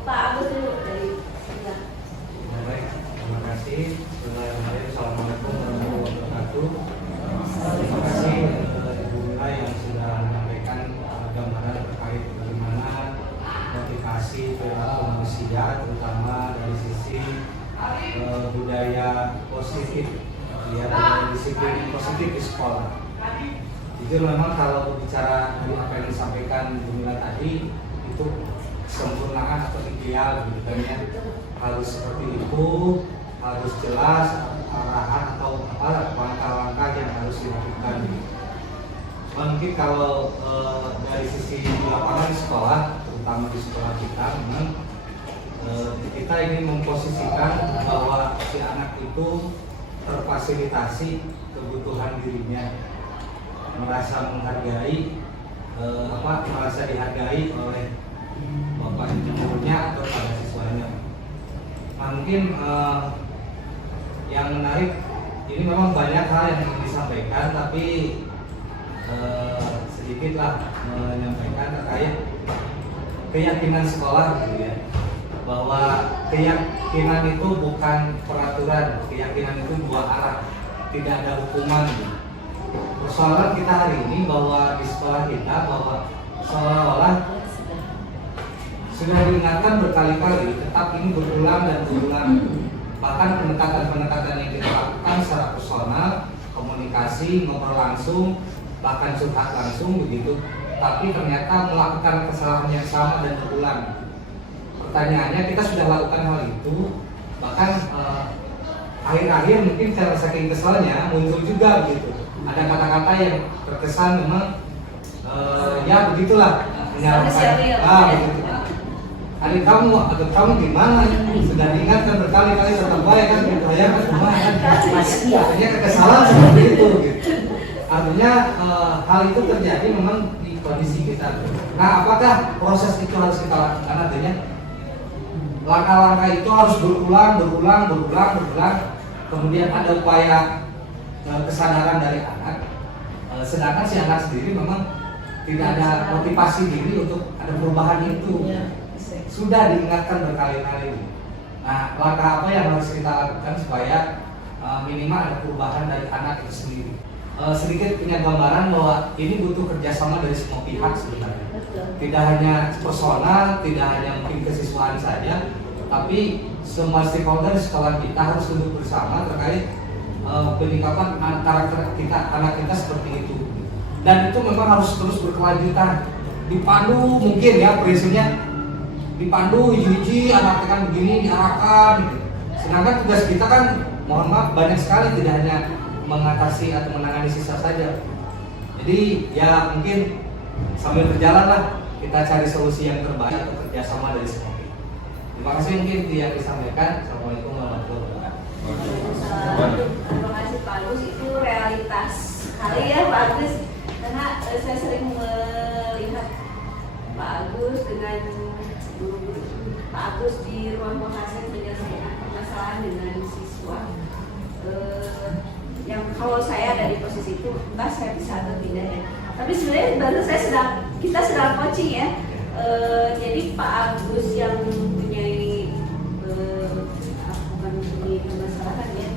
Pak Agus dulu dari sebelah. Baik, terima kasih. Assalamualaikum warahmatullahi wabarakatuh. Terima kasih Ibu Mila yang sudah menyampaikan gambaran terkait bagaimana motivasi perilaku manusia, terutama dari sisi budaya positif, ya, budaya disiplin positif di sekolah. Jadi memang kalau berbicara dari apa yang disampaikan Bu Mila tadi, itu kesempurnaan atau ideal, gitu kan ya, harus seperti itu, harus jelas arahan atau apa langkah-langkah yang harus dilakukan. Mungkin kalau dari sisi di lapangan di sekolah, terutama di sekolah kita, memang kita ingin memposisikan bahwa si anak itu terfasilitasi kebutuhan dirinya, merasa menghargai, merasa dihargai oleh bapak ibunya atau pada siswanya. Nah, mungkin yang menarik ini memang banyak hal yang ingin disampaikan, tapi sedikitlah menyampaikan terkait keyakinan sekolah, gitu ya, bahwa keyakinan itu bukan peraturan, keyakinan itu dua arah, tidak ada hukuman. Persoalan kita hari ini bahwa di sekolah kita bahwa seolah-olah sudah diingatkan berkali-kali, tetap ini berulang dan berulang. Bahkan pendekatan-pendekatan yang kita lakukan secara personal, komunikasi, ngobrol langsung, bahkan curhat langsung begitu, tapi ternyata melakukan kesalahan yang sama dan berulang. Pertanyaannya, kita sudah lakukan hal itu, bahkan akhir-akhir mungkin cara saking kesalnya muncul juga begitu. Ada kata-kata yang terkesan memang ya begitulah, menyalahkan. Begitu. Adik kamu atau kamu gimana? Sudah diingatkan berkali-kali tetap baik kan, dibayangkan gimana kan? Artinya kekesalan seperti itu. Gitu. Artinya hal itu terjadi memang di kondisi kita. Nah, apakah proses itu harus kita lakukan? Artinya langkah-langkah itu harus berulang. Kemudian ada upaya kesadaran dari anak. Sedangkan si anak sendiri memang tidak ada motivasi diri untuk ada perubahan itu. Sudah diingatkan berkali-kali. Nah, langkah apa yang harus kita lakukan supaya minimal ada perubahan dari anak itu sendiri? Sedikit punya gambaran bahwa ini butuh kerjasama dari semua pihak sebenarnya. Tidak hanya personal, tidak hanya mungkin kesiswaan saja, tapi semua stakeholder di sekolah kita harus duduk bersama terkait peningkatan karakter kita, anak kita seperti itu. Dan itu memang harus terus berkelanjutan. Dipandu mungkin ya prinsipnya, dipandu hiji-hiji anak kan begini diarahkan gitu. Sedangkan tugas kita kan mohon maaf banyak sekali, tidak hanya mengatasi atau menangani sisa saja. Jadi ya mungkin sambil berjalan lah kita cari solusi yang terbaik atau kerjasama dari semua pihak. Terima kasih mungkin yang disampaikan. Assalamualaikum warahmatullahi wabarakatuh. Terima kasih Pak Agus, itu realitas kali ya Pak Agus, karena saya sering melihat Pak Agus dengan Pak Agus di ruang bahasa menyelesaikan permasalahan dengan siswa. Yang kalau saya ada di posisi itu, entah saya bisa atau tidak ya. Tapi sebenarnya baru kita sedang coaching ya. Jadi Pak Agus yang mempunyai permasalahan ya,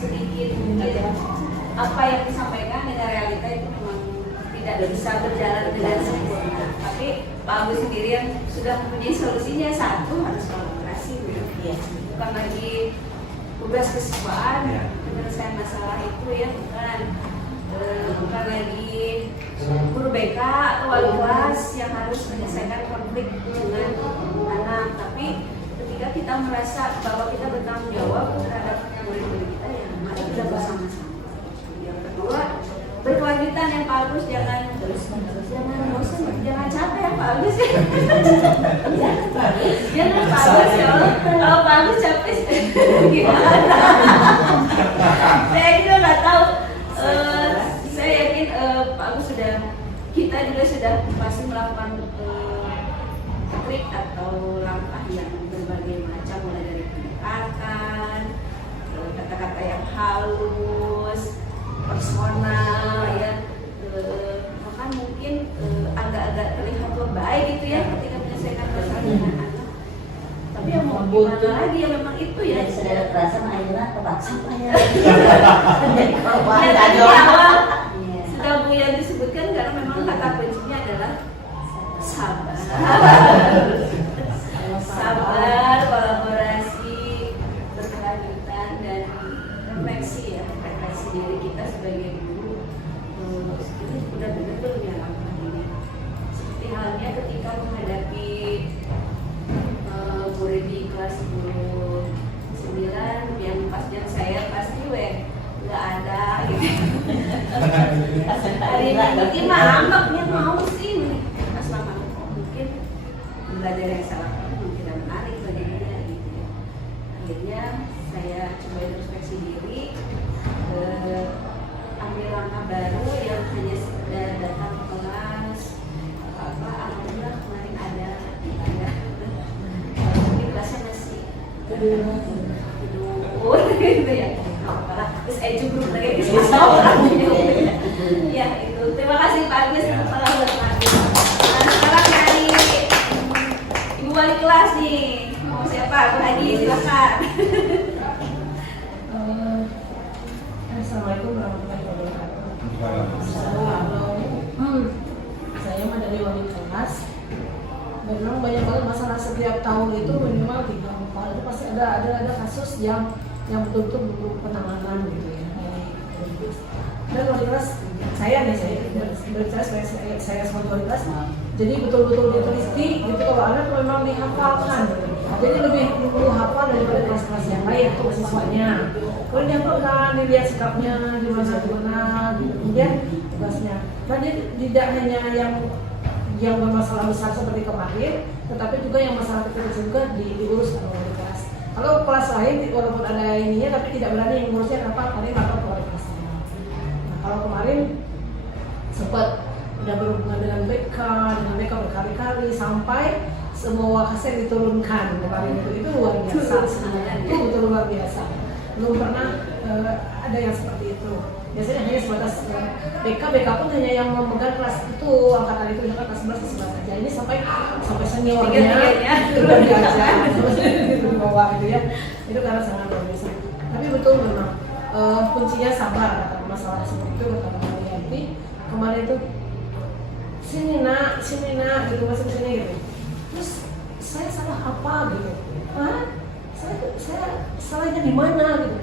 sedikit mungkin apa yang disampaikan dengan realita itu memang tidak bisa berjalan dengan sempurna. Tapi Pak Agus sendiri yang sudah mempunyai solusinya, satu harus kolaborasi, bukan lagi tugas kesiswaan penyelesaian masalah itu ya, bukan lagi guru BK atau wali kelas yang harus menyelesaikan konflik dengan anak, tapi ketika kita merasa bahwa kita bertanggung jawab terhadap murid-murid kita, ya mari kita bersama-sama. Yang kedua, berkelanjutan yang Pak Agus, jangan bosan, jangan capek ya Pak Agus. Jangan Pak Agus, kalau Pak Agus capek gimana? Saya juga nggak tahu. Saya yakin Pak Agus kita juga sudah pasti melakukan trik atau langkah yang berbagai macam, mulai dari pendekatan, kata-kata yang halus, personal, ya, bahkan mungkin agak-agak terlihat lebay gitu ya ketika menyelesaikan masalah dengan anak. Tapi yang mau gimana lagi, ya memang itu ya. Sudah terasa akhirnya kepaksa ya. Ya tadi awal sudah Bu yang disebutkan, karena memang kata kuncinya adalah sabar. Sabar, kolaborasi, berkelanjutan, dan refleksi ya, refleksi diri kita sebagai guru. Ini sudah benar-benar langkah ini. Seperti halnya ketika menghadapi murid di kelas 9 yang pas jam saya pasti nggak ada gitu. Hari ini mah ambaknya mau sih pas lama mungkin belajar yang salah mungkin tidak menarik bagi dia gitu ya. Akhirnya saya coba introspeksi diri, ambil langkah baru yang hanya sekedar datang ke kelas, alhamdulillah kemarin ada ditanya. Mungkin kelasnya masih tidur gitu ya. Terus jubruk lagi ke ya itu. Terima kasih Pak Agus, salam buat Pak Agus. Nah, sekarang dari Ibu Wali kelas nih, mau siapa? Bu Hadi, silakan. Assalamualaikum warahmatullahi wabarakatuh. Saya mah dari wali kelas. Memang banyak banget masalah setiap tahun itu, minimal 3-4 itu pasti ada kasus yang betul-betul butuh penanganan gitu ya. Dan wali kelas saya berbicara saya sebagai wali kelas, jadi betul-betul diteliti gitu kalau anak memang dihafalkan. Jadi lebih perlu hafal daripada kelas-kelas yang lain untuk siswanya. Kalau dia pegang, dilihat sikapnya gimana gitu. Kemudian tugasnya. Nah, dia tidak hanya yang bermasalah besar seperti kemarin, tetapi juga yang masalah kecil juga diurus oleh wali kelas. Kalau kelas lain walaupun ada ininya tapi tidak berani yang ngurusnya, kenapa? Karena lapor ke wali kelas. Nah, kalau kemarin sempat udah berhubungan dengan BK berkali-kali sampai semua hasil diturunkan kemarin itu luar biasa. Itu betul luar biasa. Belum pernah ada yang seperti itu. Biasanya hanya sebatas BK pun hanya yang memegang kelas itu, angkatan itu misalkan kelas 11 saja. Ini sampai seniornya itu udah diajar itu di bawah gitu ya. Itu karena sangat luar biasa. Tapi betul memang kuncinya sabar. Masalah seperti itu kata Mbak Yanti kemarin itu sini nak gitu, masuk sini gitu. Terus saya salah apa gitu? Saya salahnya di mana gitu?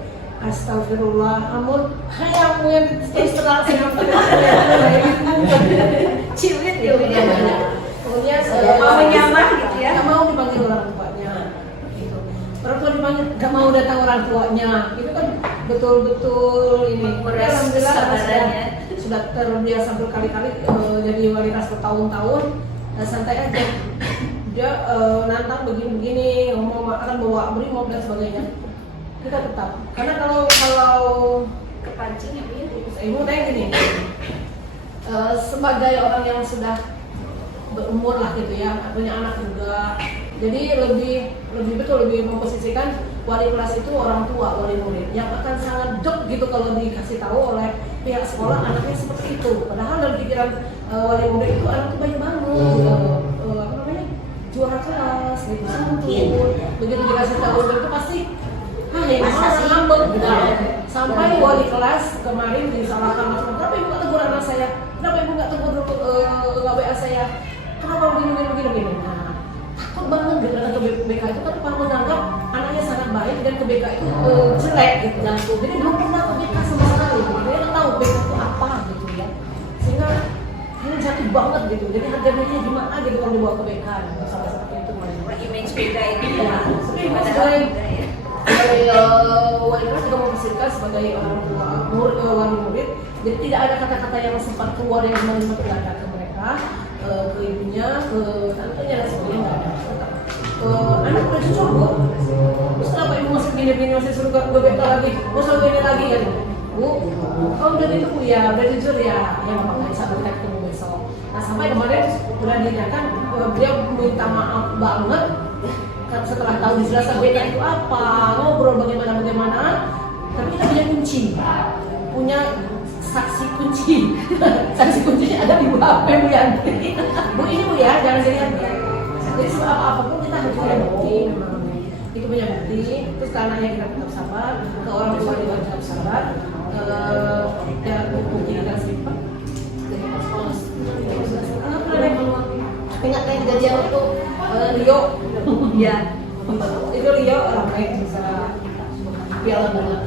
Astagfirullah, amun hayang muen istirahat siang ciwit ya udah. Kemudian Mau menyamar gitu ya? Nggak mau dipanggil orang tuanya. Gitu. Orang tua dipanggil, nggak mau datang orang tuanya. Itu kan betul-betul ini. Alhamdulillah kesabarannya. sudah terbiasa berkali-kali jadi wali kelas bertahun-tahun, santai aja. Dia nantang begini-begini, ngomong akan bawa brimob dan sebagainya. Kita tetap, karena kalau Kepancing ya Bu ya? Ibu tanya gini, sebagai orang yang sudah berumur lah gitu ya, punya anak juga, jadi lebih memposisikan wali kelas itu orang tua wali murid yang akan sangat dok gitu kalau dikasih tahu oleh pihak sekolah anaknya seperti itu. Padahal dalam pikiran wali murid itu anak itu baik banget, juara kelas, gitu, santun. Begitu dikasih tahu itu pasti ini ngambek gitu. Sampai wali kelas kemarin disalahkan macam-macam, tapi ibu tegur anak saya, kenapa ibu nggak tunggu dulu nggak WA saya, kenapa begini. Nah, takut banget gitu datang ke BK itu kan Pak menganggap anaknya sangat baik dan ke BK itu jelek gitu, jadi belum pernah ke BK sama sekali gitu. Dia nggak tahu BK itu apa gitu ya, sehingga ini jatuh banget gitu, jadi harga dirinya gimana gitu kalau dibawa ke BK gitu, sampai seperti itu. Image beda itu Ya, padahal enggak ya. sebagai wali kelas juga mempersilakan sebagai orang tua wali murid, jadi tidak ada kata-kata yang sempat keluar yang memperlakukan ke mereka, ke ibunya, ke tantenya dan sebagainya nggak ada. Anak udah jujur bu, terus kenapa ibu masih gini masih suruh ke BK lagi, mau suruh gini lagi kan? Bu, oh udah gitu bu ya, udah jujur ya, ya nggak apa-apa, insya Allah kita ketemu besok. Nah sampai kemarin udah dinyatakan dia minta maaf banget setelah tahu dijelaskan BK itu apa, ngobrol bagaimana, tapi kita punya kunci, punya saksi kunci. Saksi kuncinya ada di HP Bu Yanti. Bu ini Bu ya, jangan jadi jadi sebab apapun kita harus punya bukti memang. Itu punya bukti, terus karena kita tetap sabar, ke orang tua juga tetap sabar, dan bukti kita simpan. Jadi pas ingat yang kejadian itu Rio, ya itu Rio ramai bisa piala bola.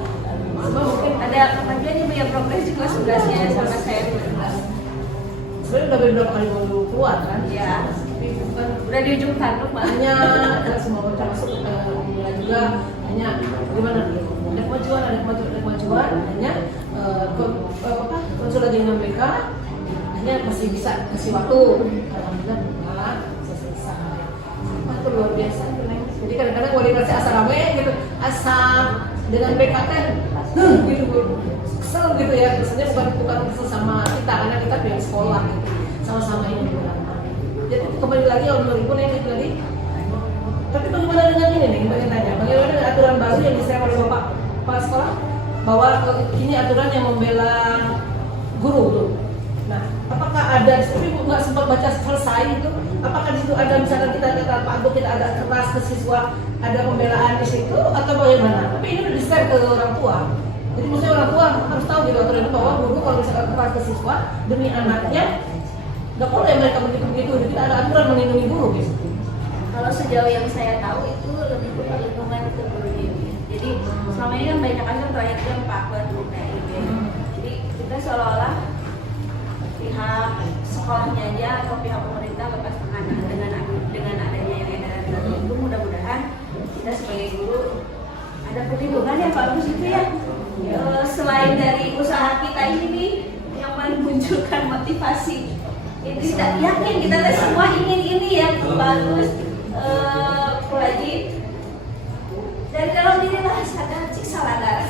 Mungkin ada kapan juga nih yang progres juga tugasnya sama saya 12. Sebenarnya udah beberapa kali mau keluar kan? Iya. Tapi bukan udah di ujung tanduk hanya semua termasuk ya juga hanya gimana nih? Ada kemajuan, hanya konsul lagi dengan mereka hanya masih bisa kasih waktu. Alhamdulillah bukan selesai. Itu luar biasa. Jadi kadang-kadang wali kelas asal rame gitu, asal dengan BKT gitu kesel gitu ya, biasanya bukan kesel sama kita karena kita pihak sekolah gitu, sama-sama ini jadi kembali lagi tahun 2000 yang itu tadi. Tapi bagaimana dengan ini nih, bagaimana dengan aturan baru yang disediakan oleh Pak sekolah bahwa ini aturan yang membela guru tuh. Nah, apakah ada, tapi nggak sempat baca selesai itu, apakah di situ ada misalkan kita kata Pak Agus kita ada keras ke siswa, ada pembelaan di situ atau bagaimana? Tapi ini udah di-share ke orang tua. Jadi maksudnya orang tua harus tahu gitu aturan itu bahwa guru kalau misalkan keras ke siswa demi anaknya nggak boleh mereka begitu. Jadi tidak ada aturan melindungi guru gitu. Kalau sejauh yang saya tahu itu lebih ke perlindungan ke gurunya. Jadi selama ini kan banyak kan proyeknya Pak Batu kayak gitu. Jadi kita seolah-olah pihak sekolahnya aja atau pihak pemerintah lepas tangan dengan adanya yang edaran itu, mudah-mudahan kita sebagai guru ada perlindungan ya Pak Gus itu ya. Selain dari usaha kita ini yang menunjukkan motivasi, itu kita yakin kita semua ingin ini ya Pak Gus, Pak Haji. Dan kalau dirilah sadar siksa ladar,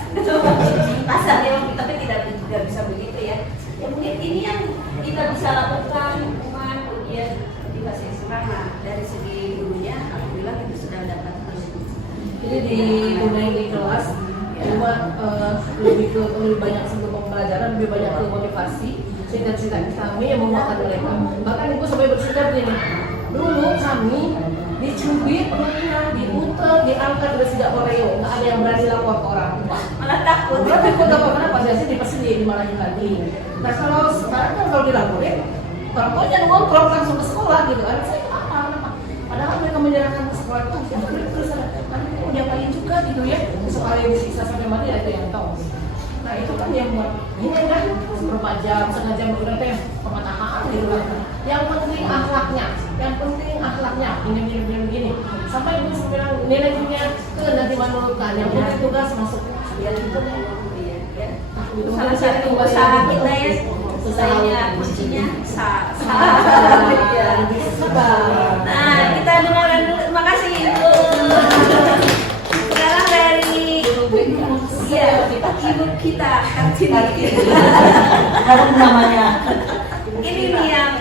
kasarnya kita tidak bisa begitu ya. Ya mungkin ini yang kita bisa lakukan hukuman ujian motivasi sekarang. Dari segi gurunya, alhamdulillah kita sudah dapat. Jadi di mulai di kelas cuma lebih banyak sentuh pembelajaran, lebih banyak ke motivasi, cita-cita kami yang memakan mereka. Bahkan ibu sampai bersikap gini, dulu kami dicubit, diputer, diangkat dari sidak koreo, nggak ada yang berani lapor ke orang tua. Malah takut. Malah takut apa kenapa? Biasanya pasti dimarahin lagi. Nah kalau sekarang kan kalau dilaporin, orang tua jangan ngontrol langsung ke sekolah gitu. Anak saya kenapa? Padahal mereka menyerahkan ke sekolah itu, ya terus nanti mau diapain juga gitu ya, sekali disiksa sampai mati itu yang tahu. Nah itu kan yang buat ini kan beberapa jam, setengah jam begitu yang pematahan gitu kan. Yang penting akhlaknya, ini. Sampai ibu bilang nilainya ke nanti menurutkan, yang penting tugas masuk. Ya itu kan. Itu Salah satu usaha kita ya, usahanya kuncinya Nah kita dengarkan dulu, terima kasih Ibu. Sekarang dari ibu kita Kartini. Harap namanya. Ini nih yang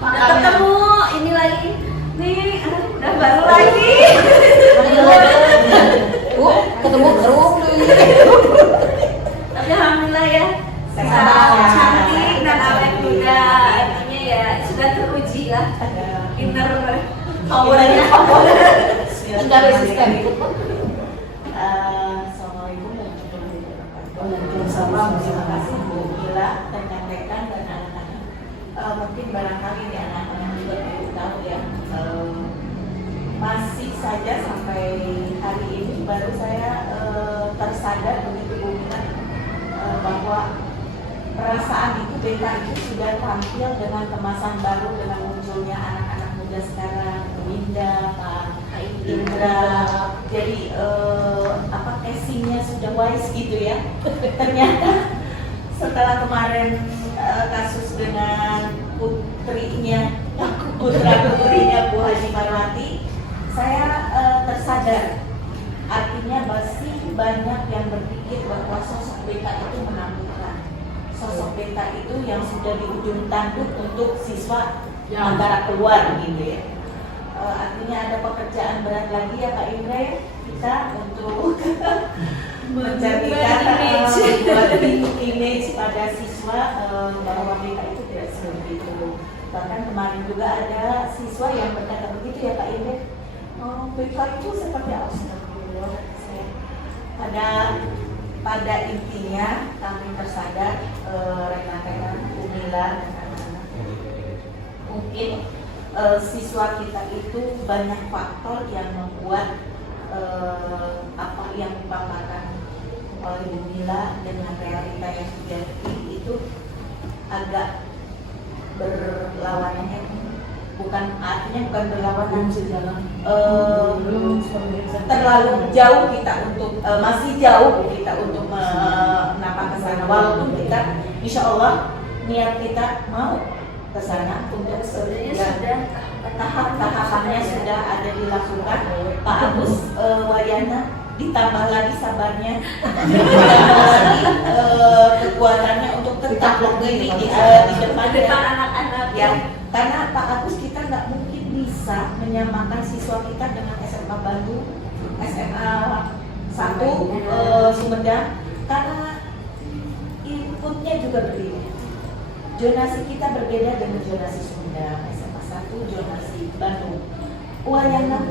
udah ketemu, ini lagi nih, udah baru lagi. Bu, ketemu keruk Tapi alhamdulillah ya, cantik dan awet muda, artinya ya sudah teruji lah inner powernya. tidak resisten. Assalamualaikum warahmatullahi wabarakatuh. Terima kasih Bu Gila, rekan-rekan dan anak-anak mungkin barangkali nih anak-anak juga perlu tahu ya, masih saja sampai hari ini baru saya tersadar begitu bukan bahwa perasaan itu beta itu sudah tampil dengan kemasan baru dengan munculnya anak-anak muda sekarang, Winda, Pak Indra, jadi casingnya sudah wise gitu ya. Ternyata setelah kemarin kasus dengan putrinya, putra-putrinya Bu Haji Marwati, saya tersadar artinya masih banyak yang berpikir bahwa sosok beta itu menakutkan. Sosok beta itu yang sudah di ujung tanduk untuk siswa antara keluar gitu ya. Artinya ada pekerjaan berat lagi ya Pak Indra ya, kita untuk mencarikan image pada siswa bahwa beta itu tidak seperti itu. Bahkan kemarin juga ada siswa yang berkata begitu ya Pak Indra, beta itu seperti astagfirullah. Pada intinya kami tersadar rekan-rekan Unila dan anak-anak, mungkin siswa kita itu banyak faktor yang membuat apa yang dipaparkan oleh Unila dengan realita yang terjadi itu agak berlawanan, bukan artinya bukan berlawanan sejalan, terlalu jauh kita untuk masih jauh kita untuk menapak ke sana, walaupun kita insya Allah niat kita mau ke sana untuk sebenarnya sudah tahap-tahapannya sudah ada dilakukan. Pak Agus Wayana ditambah lagi sabarnya, ditambah lagi kekuatannya untuk tetap berdiri di depan anak-anak ya. Karena Pak Agus kita nggak mungkin bisa menyamakan siswa kita dengan SMA Bandung, SMA 1 Sumedang, karena inputnya juga berbeda. Zonasi kita berbeda dengan zonasi Sumedang, SMA 1, zonasi Bandung. Wayangnya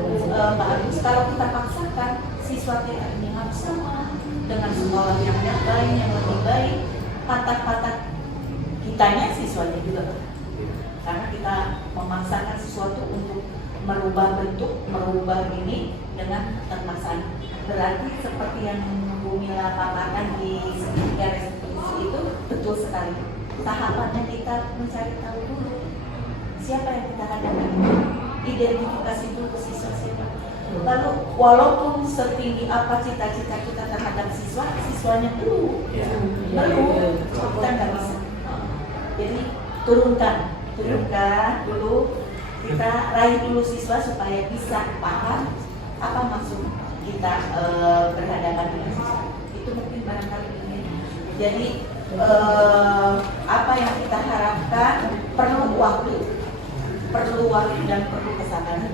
Pak Agus, kalau kita paksakan siswa kita ini harus sama dengan sekolah yang baik, yang lebih baik, patah-patah kitanya siswanya juga. Karena kita memaksakan sesuatu untuk merubah bentuk, merubah ini dengan termaksaan. Berarti seperti yang Bu Mila paparkan di segitiga restitusi itu betul sekali. Tahapannya kita mencari tahu dulu siapa yang kita hadapi, identifikasi dulu siswa siapa. Lalu walaupun setinggi apa cita-cita kita terhadap siswa, siswanya belum, kita nggak bisa. Jadi turunkan dulu, kita raih dulu siswa supaya bisa paham apa maksud kita berhadapan dengan siswa. Itu mungkin barangkali ini. Jadi apa yang kita harapkan perlu waktu dan perlu kesabaran.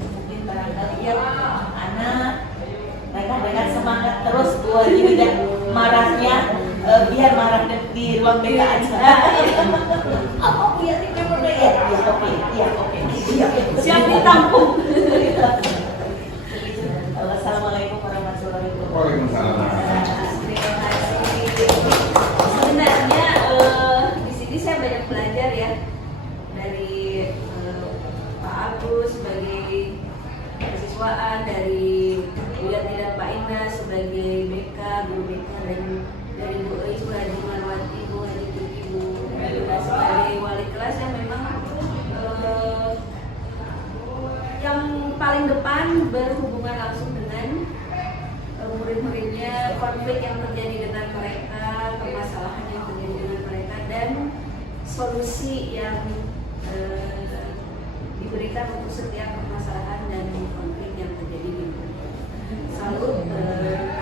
Mungkin barangkali ya anak mereka dengan semangat terus juga marahnya biar marah di ruang BK aja. Apa ya oke. siap ditampung. Assalamualaikum warahmatullahi wabarakatuh. Waalaikumsalam. Terima kasih. Sebenarnya di sini saya banyak belajar ya dari Pak Agus sebagai siswaan, dari tidak Pak Indra sebagai BK, guru BK, dan dari Bu Eis, Bu Haji Marwati, Bu Haji Tuti, Bu Elina sebagai wali kelas yang memang yang paling depan berhubungan langsung dengan murid-muridnya, konflik yang terjadi dengan mereka, permasalahan yang terjadi dengan mereka, dan solusi yang diberikan untuk setiap permasalahan dan konflik yang terjadi di mereka. Salut,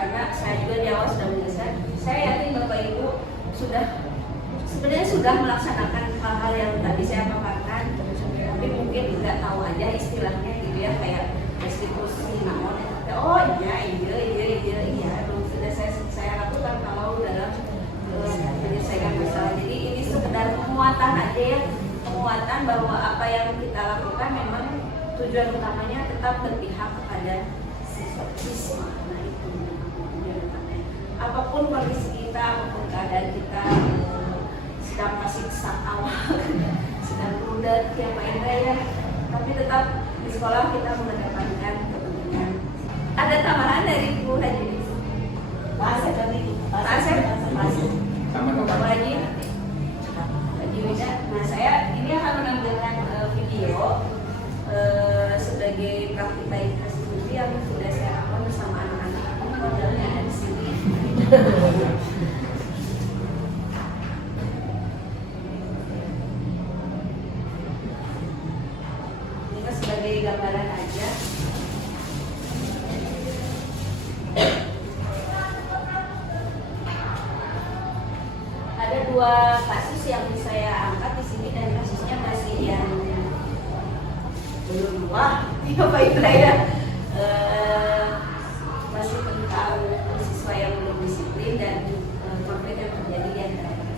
karena saya juga di awal sudah menjelaskan, saya yakin Bapak Ibu sebenarnya sudah melaksanakan hal-hal yang tadi saya paparkan, tapi mungkin nggak tahu aja istilahnya gitu ya, kayak restitusi naon. Oh iya, belum sudah saya lakukan kalau dalam menyelesaikan masalah. Jadi ini sekedar penguatan aja ya, penguatan bahwa apa yang kita lakukan memang tujuan utamanya tetap berpihak kepada siswa. Nah itu tujuan utamanya. Apapun kondisi kita, apapun keadaan kita, sedang masih saat awal, sedang rudet ya Pak Indra ya. Tapi tetap di sekolah kita mengedepankan kepentingan. Ada tambahan dari Bu Haji? Pak Asep tadi. Pak Asep? Sama Bu Haji? Haji Wida. Nah saya ini akan menampilkan video sebagai praktika infrastruktur yang sudah saya lakukan bersama anak-anak. Modelnya ada di sini. Ini sebagai gambaran aja. Ada 2 kasus yang saya angkat di sini dan kasusnya masih yang belum wah, ya Pak Indra ya. Masih tentang siswa yang belum disiplin dan konflik yang terjadi di antara mereka.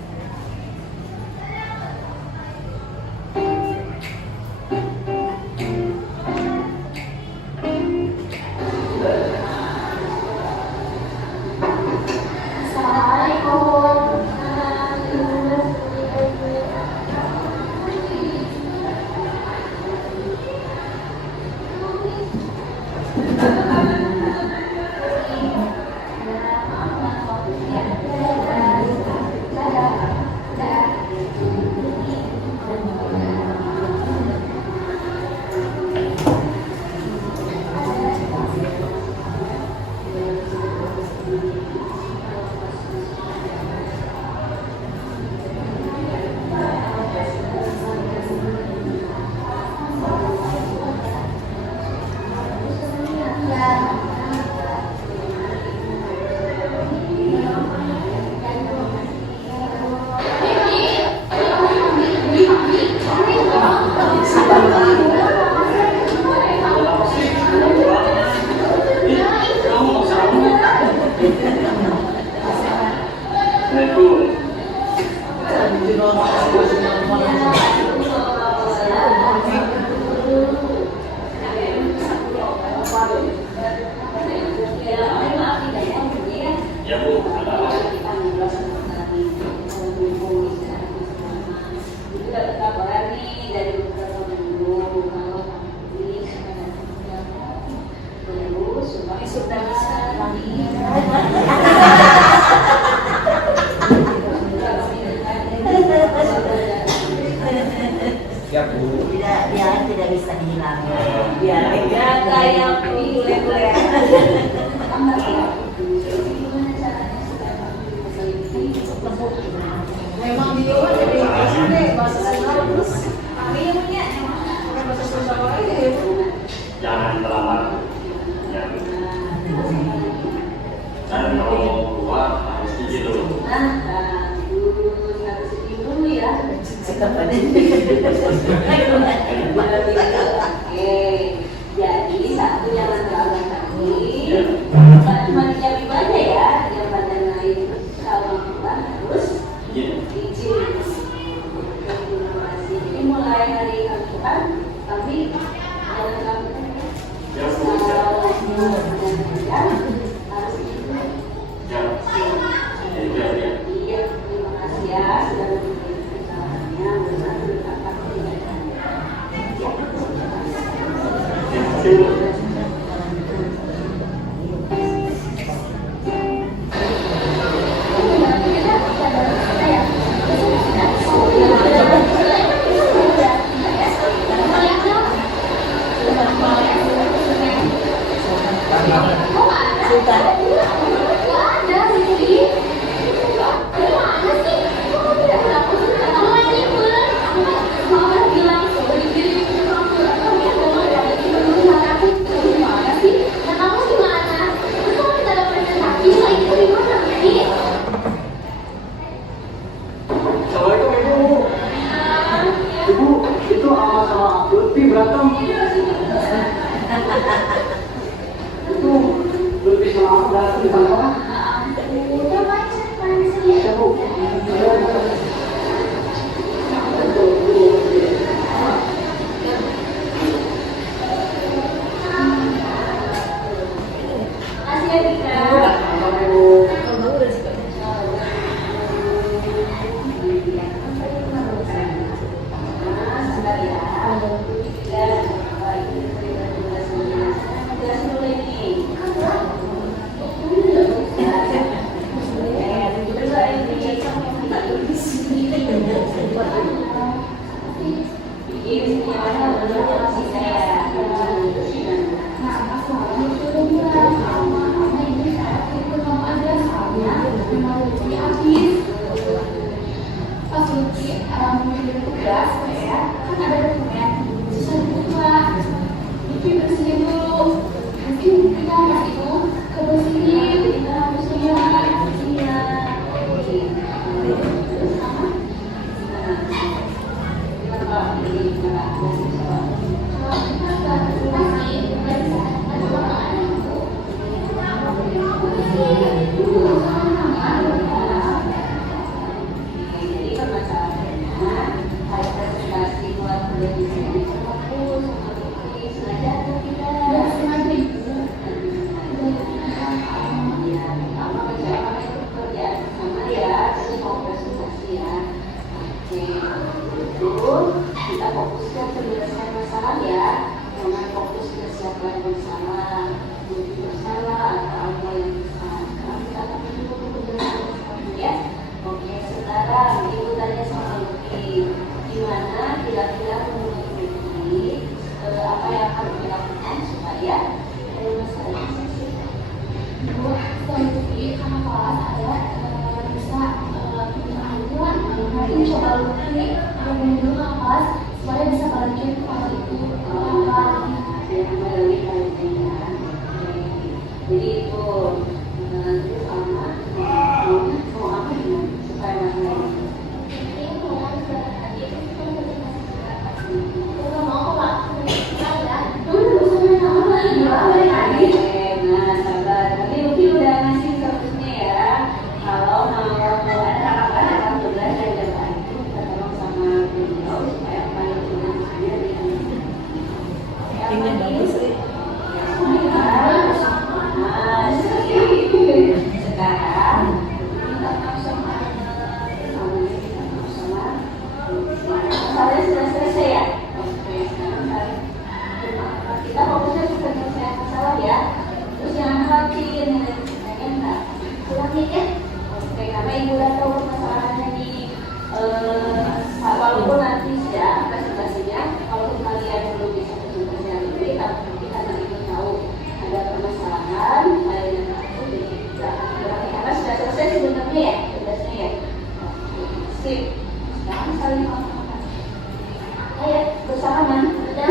Ya Bu, Juga tetap berani dari beberapa minggu kalau ini terus supaya sudah bisa siap Bu. Tidak bisa dihilangkan. Biar ya kayak bule-bule. Memang dia jadi bahasa Sunda terus Kami yang punya bahasa Sunda lagi. Jangan terlambat. Ya. Dan kalau mau keluar harus izin dulu. harus dulu ya. Oke, jadi satu jalan terlambat tadi bukan cuma di Jambi aja ya, yang pada naik kalau keluar harus Izin. izin. Terima kasih. Jadi mulai hari angkutan kami jalan angkutan Ya Bu. kalau harus izin. Ya. Ya. Ya. Iya, terima kasih ya sudah memberikan kesalahannya benar menetapkan kebijakannya. Terima kasih Bu. Assalamualaikum Ibu. Ibu, itu Alma sama Lutfi berantem. Itu Lutfi sama Alma berantem di kantor. Ya Bu. Kasih ya Dika. Sama Ibu. Iya. Mungkin bersihin dulu. Mungkin kita anak itu kebersihin, kita harus lihat. Iya. Terus sama? Kalau kita nggak bersih, nggak bisa ada makanan itu. Jadi permasalahannya harus presentasi buat di sini sama aku, sama Vicky, sengaja atau tidak? Nggak sengaja itu. Ya, apa percaya itu pekerjaan sama ya, jadi mau presentasi ya. Oke, itu kita fokus ke penyelesaian masalah ya, jangan fokus ke siapa yang bersalah, mungkin bersalah atau apa yang bersalah. Sekarang kita akan mencoba ke penyelesaian masalah ya. Oke, sekarang ibu tanya sama Lucky, gimana kira-kira menurut Lucky apa yang harus dilakukan supaya masalah ini selesai? Bu, selanjutnya karena kelas ada bisa punya ajuan. Nanti coba nanti hubungi dulu sama kelas supaya bisa balikin kelas itu Jadi itu nanti sama mau apa ya supaya masalah ini. Nah, sabar. Tapi Lucky udah ngasih solusinya ya. Kalau mau ada apa-apa alhamdulillah dari depan itu kita tolong sama beliau supaya apa yang kita maksudnya Ingin bagus sih. Sekarang kita mau sama masalahnya sudah selesai ya. Oke, sekarang kita fokusnya ke penyelesaian masalah ya. Terus jangan khawatir, pengen nggak? Ulangin ya. Oke, karena ibu udah tahu permasalahannya di walaupun nanti ya presentasinya, kalau kalian belum bisa presentasi hari ini, tapi kita nanti tahu ada permasalahan, kalian tahu, jadi kita akan berarti karena sudah selesai sebenarnya ya, tugasnya ya. Oke, sip. Sekarang saling makan. Ayo bersalaman. udah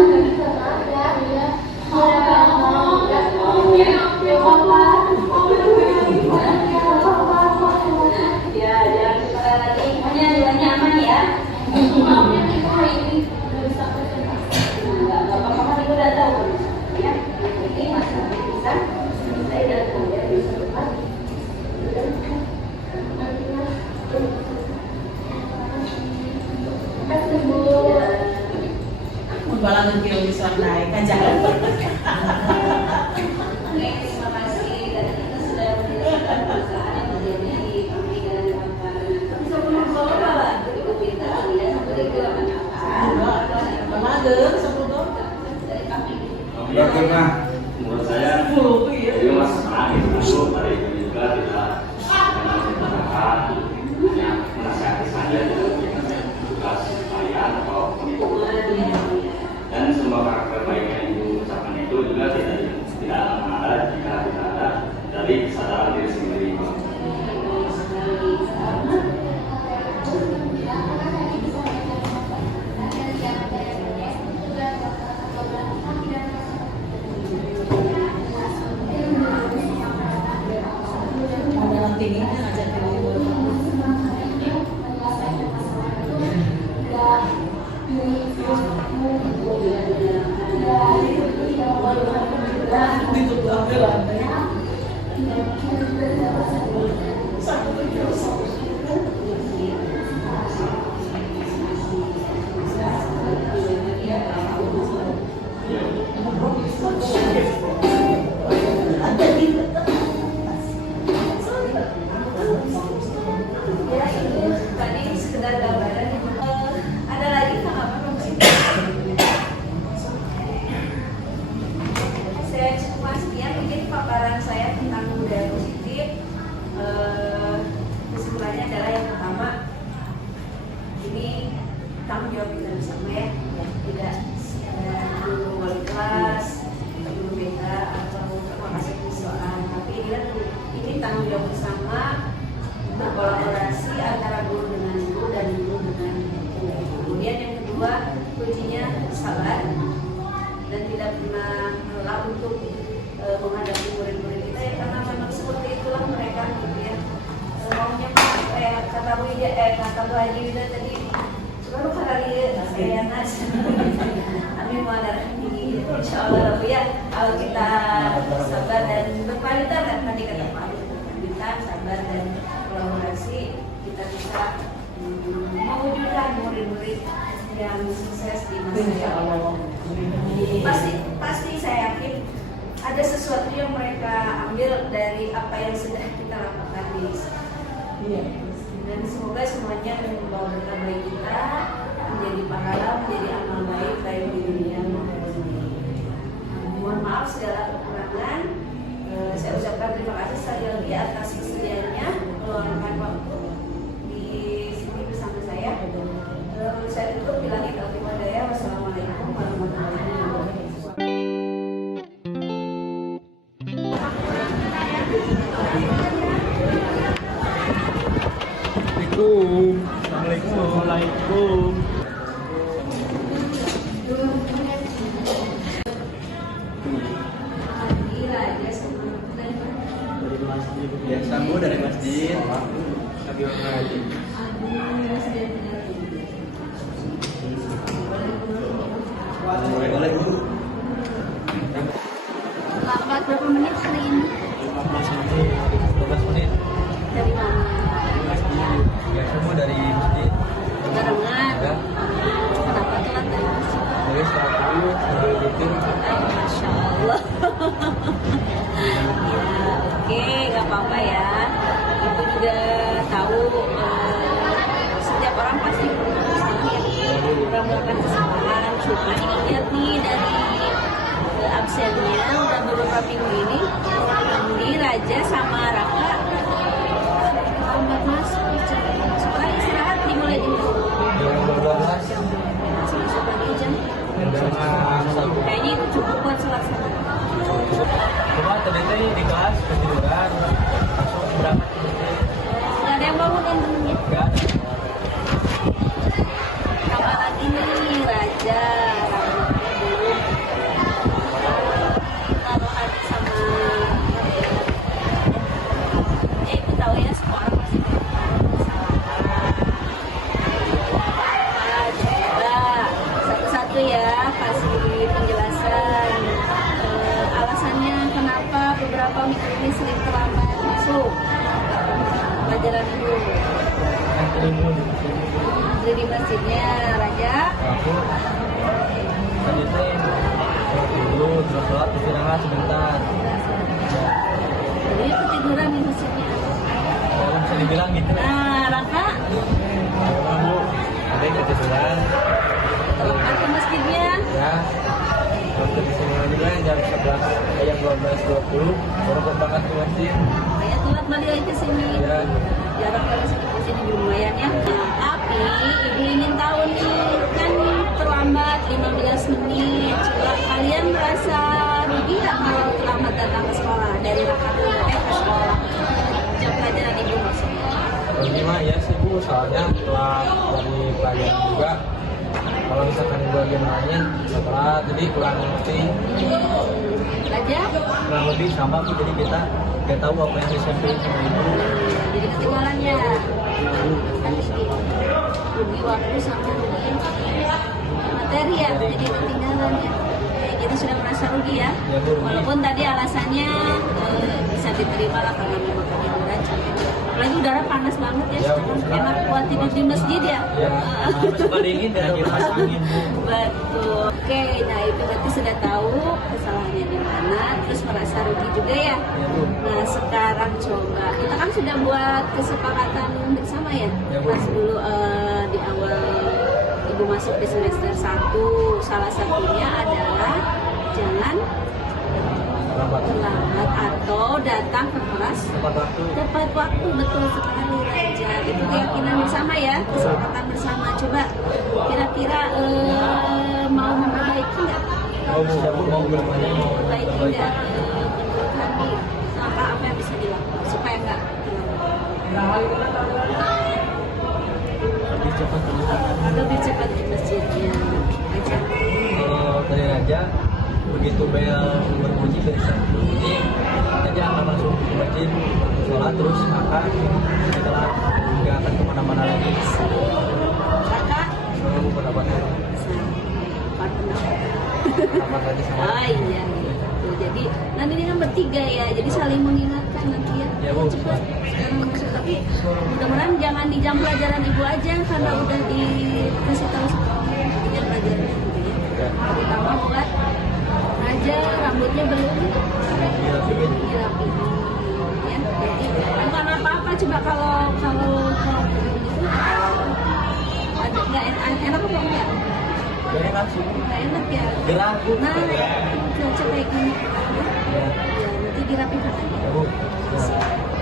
Ya, jangan sekarang lagi. Semuanya nilainya aman ya. Enggak apa-apa, ibu udah tahu ya. Ini masalah bisa selesai dan kemudian bisa lepas. Membalangan kilo naik aja. Oke, terima kasih. Dan kita sudah menyelesaikan perusahaan yang terjadi di pernikahan apa. Bisa pulang bawa bawa. Jadi ibu minta ya sampai itu akan apa? Mager, 10 Dari kami. Dokter mah, menurut saya itu masih senang itu dari itu juga kita menceritakan hanya menasihati saja dengan tugas kalian atau pengikut. Dan semua karakter baik yang ibu ucapkan itu juga tidak akan ada jika tidak ada dari kesadaran diri sendiri. untuk menghadapi murid-murid kita ya, karena memang seperti itulah mereka gitu ya. Maunya kayak kata Bu Haji Wida tadi, sekarang hari saya nas, amin mau darah tinggi, insya Allah Bu ya. Kalau kita sabar dan berkualitas kan tadi kata Pak, berkualitas, sabar dan kolaborasi, kita bisa mewujudkan murid-murid yang sukses di masa depan. Pasti saya yakin ada sesuatu yang mereka ambil dari apa yang sudah kita lakukan di Iya. dan semoga semuanya membawa berkah bagi kita, menjadi pahala, menjadi amal baik baik di dunia maupun di akhirat. Mohon maaf segala kekurangan. Saya ucapkan terima kasih sekali lagi atas kesediaannya meluangkan waktu di sini bersama saya. Saya tutup bilang taufiq wal hidayah. Wassalamualaikum warahmatullahi wabarakatuh. Assalamualaikum. Biasa Bu dari masjid. Habib Haji. Boleh Bu. Lambat berapa menit hari ini? 15 menit. Dari mana? Biasa Bu dari masjid. Barengan. Ya. Kenapa telat ya? Dari sholat dulu sambil bikin. Masya Allah. Ya, oke, nggak apa-apa ya. Ibu juga tahu setiap orang pasti punya melakukan kesalahan. Cuma ingat nih dari absennya udah beberapa minggu ini, Andi, Raja sama Raka lambat masuk. Sekolah istirahat dimulai di Jam 12. masuk lagi jam. Kayaknya itu cukup buat sholat subuh. Cuma tadi teh di kelas ketiduran. Langsung berangkat ke masjid. Nggak ada yang bangun kan temennya. Enggak ada. Kapan lagi nih Raja, belum. Taruh hati sama ibu tahu ya, semua orang pasti melakukan kesalahan. Coba satu-satu ya kasih penjelasan alasannya kenapa beberapa minggu ini sering terlambat masuk pelajaran dulu. Jadi di masjidnya Raja. Aku tadi teh sholat dulu, terus sholat istirahat sebentar. Jadi ketiduran di masjidnya. Kalau bisa dibilang gitu. Nah, Raka Bu, ada ketiduran. terlambat ke masjidnya. Ya, waktu di sini juga jam 11, jam 12.20 baru berangkat ke masjid. Saya telat balik lagi ke sini. Ya, Jarak dari sini ke sini lumayan ya. Nah, tapi ibu ingin tahu nih, kan terlambat 15 menit. Coba kalian merasa rugi nggak kalau terlambat datang ke sekolah dari Raka ke sekolah? Jam pelajaran ibu maksudnya. ini mah ya sih Bu, soalnya setelah dari pelajaran juga. Kalau misalkan ibu lagi nanya setelah, jadi kurang ngerti. Raja? Kurang lebih sama Bu, jadi kita nggak tahu apa yang disampaikan sama ibu. Jadi ketinggalannya rugi waktu sama rugi materi ya, jadi ketinggalan ya. Jadi sudah merasa rugi ya, Ya, Bu, rugi. walaupun tadi alasannya bisa diterima lah karena memang ketinggalan capek. Apalagi udara panas banget ya, Ya, Bu, sekarang enak buat tidur di masjid ya. Ya, coba dingin dan kipas angin Bu. Betul. Oke, nah itu berarti sudah tahu kesalahannya di mana, terus merasa rugi juga ya. Ya, Bu. Nah sekarang coba, kita kan sudah buat kesepakatan bersama ya. Ya, Bu. Pas dulu di awal ibu masuk di semester 1, salah satunya adalah jangan Lambat. terlambat atau datang ke kelas Tepat waktu. tepat waktu. Betul sekali Raja, itu keyakinan bersama ya, kesepakatan bersama. Coba kira-kira mau memperbaiki nggak? Oh Bu, ya Bu, mau bermain mau Memperbaiki baik. nggak menurut Hani? Apa yang bisa dilakukan supaya nggak Lebih cepat Bu. lebih cepat ke masjidnya? Raja. Kalau dari Raja begitu bel berbunyi biasa ini kita jangan langsung ke masjid sholat terus makan setelah nggak akan kemana-mana lagi. Kakak Selalu pendapatnya apa tadi sama ah iya gitu. Jadi nanti ini kan bertiga ya, jadi saling mengingatkan nanti ya. Ya, Bu. Cepat sekarang masuk, tapi mudah-mudahan jangan di jam pelajaran ibu aja karena udah dikasih tahu sekolah di jam pelajaran gitu ya. Terutama buat Raja rambutnya belum dirapiin. dirapiin ya. Jadi bukan apa-apa, coba kalau itu ada nggak enak apa enggak? Gak enak sih. Nggak enak ya. Gerah, Bu. Nah, cuaca kayak gini. Ya. Ya, nanti dirapikan aja. Ya, Bu. Ya.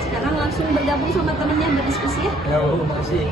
Sekarang langsung bergabung sama temennya berdiskusi ya. Ya, Bu, makasih.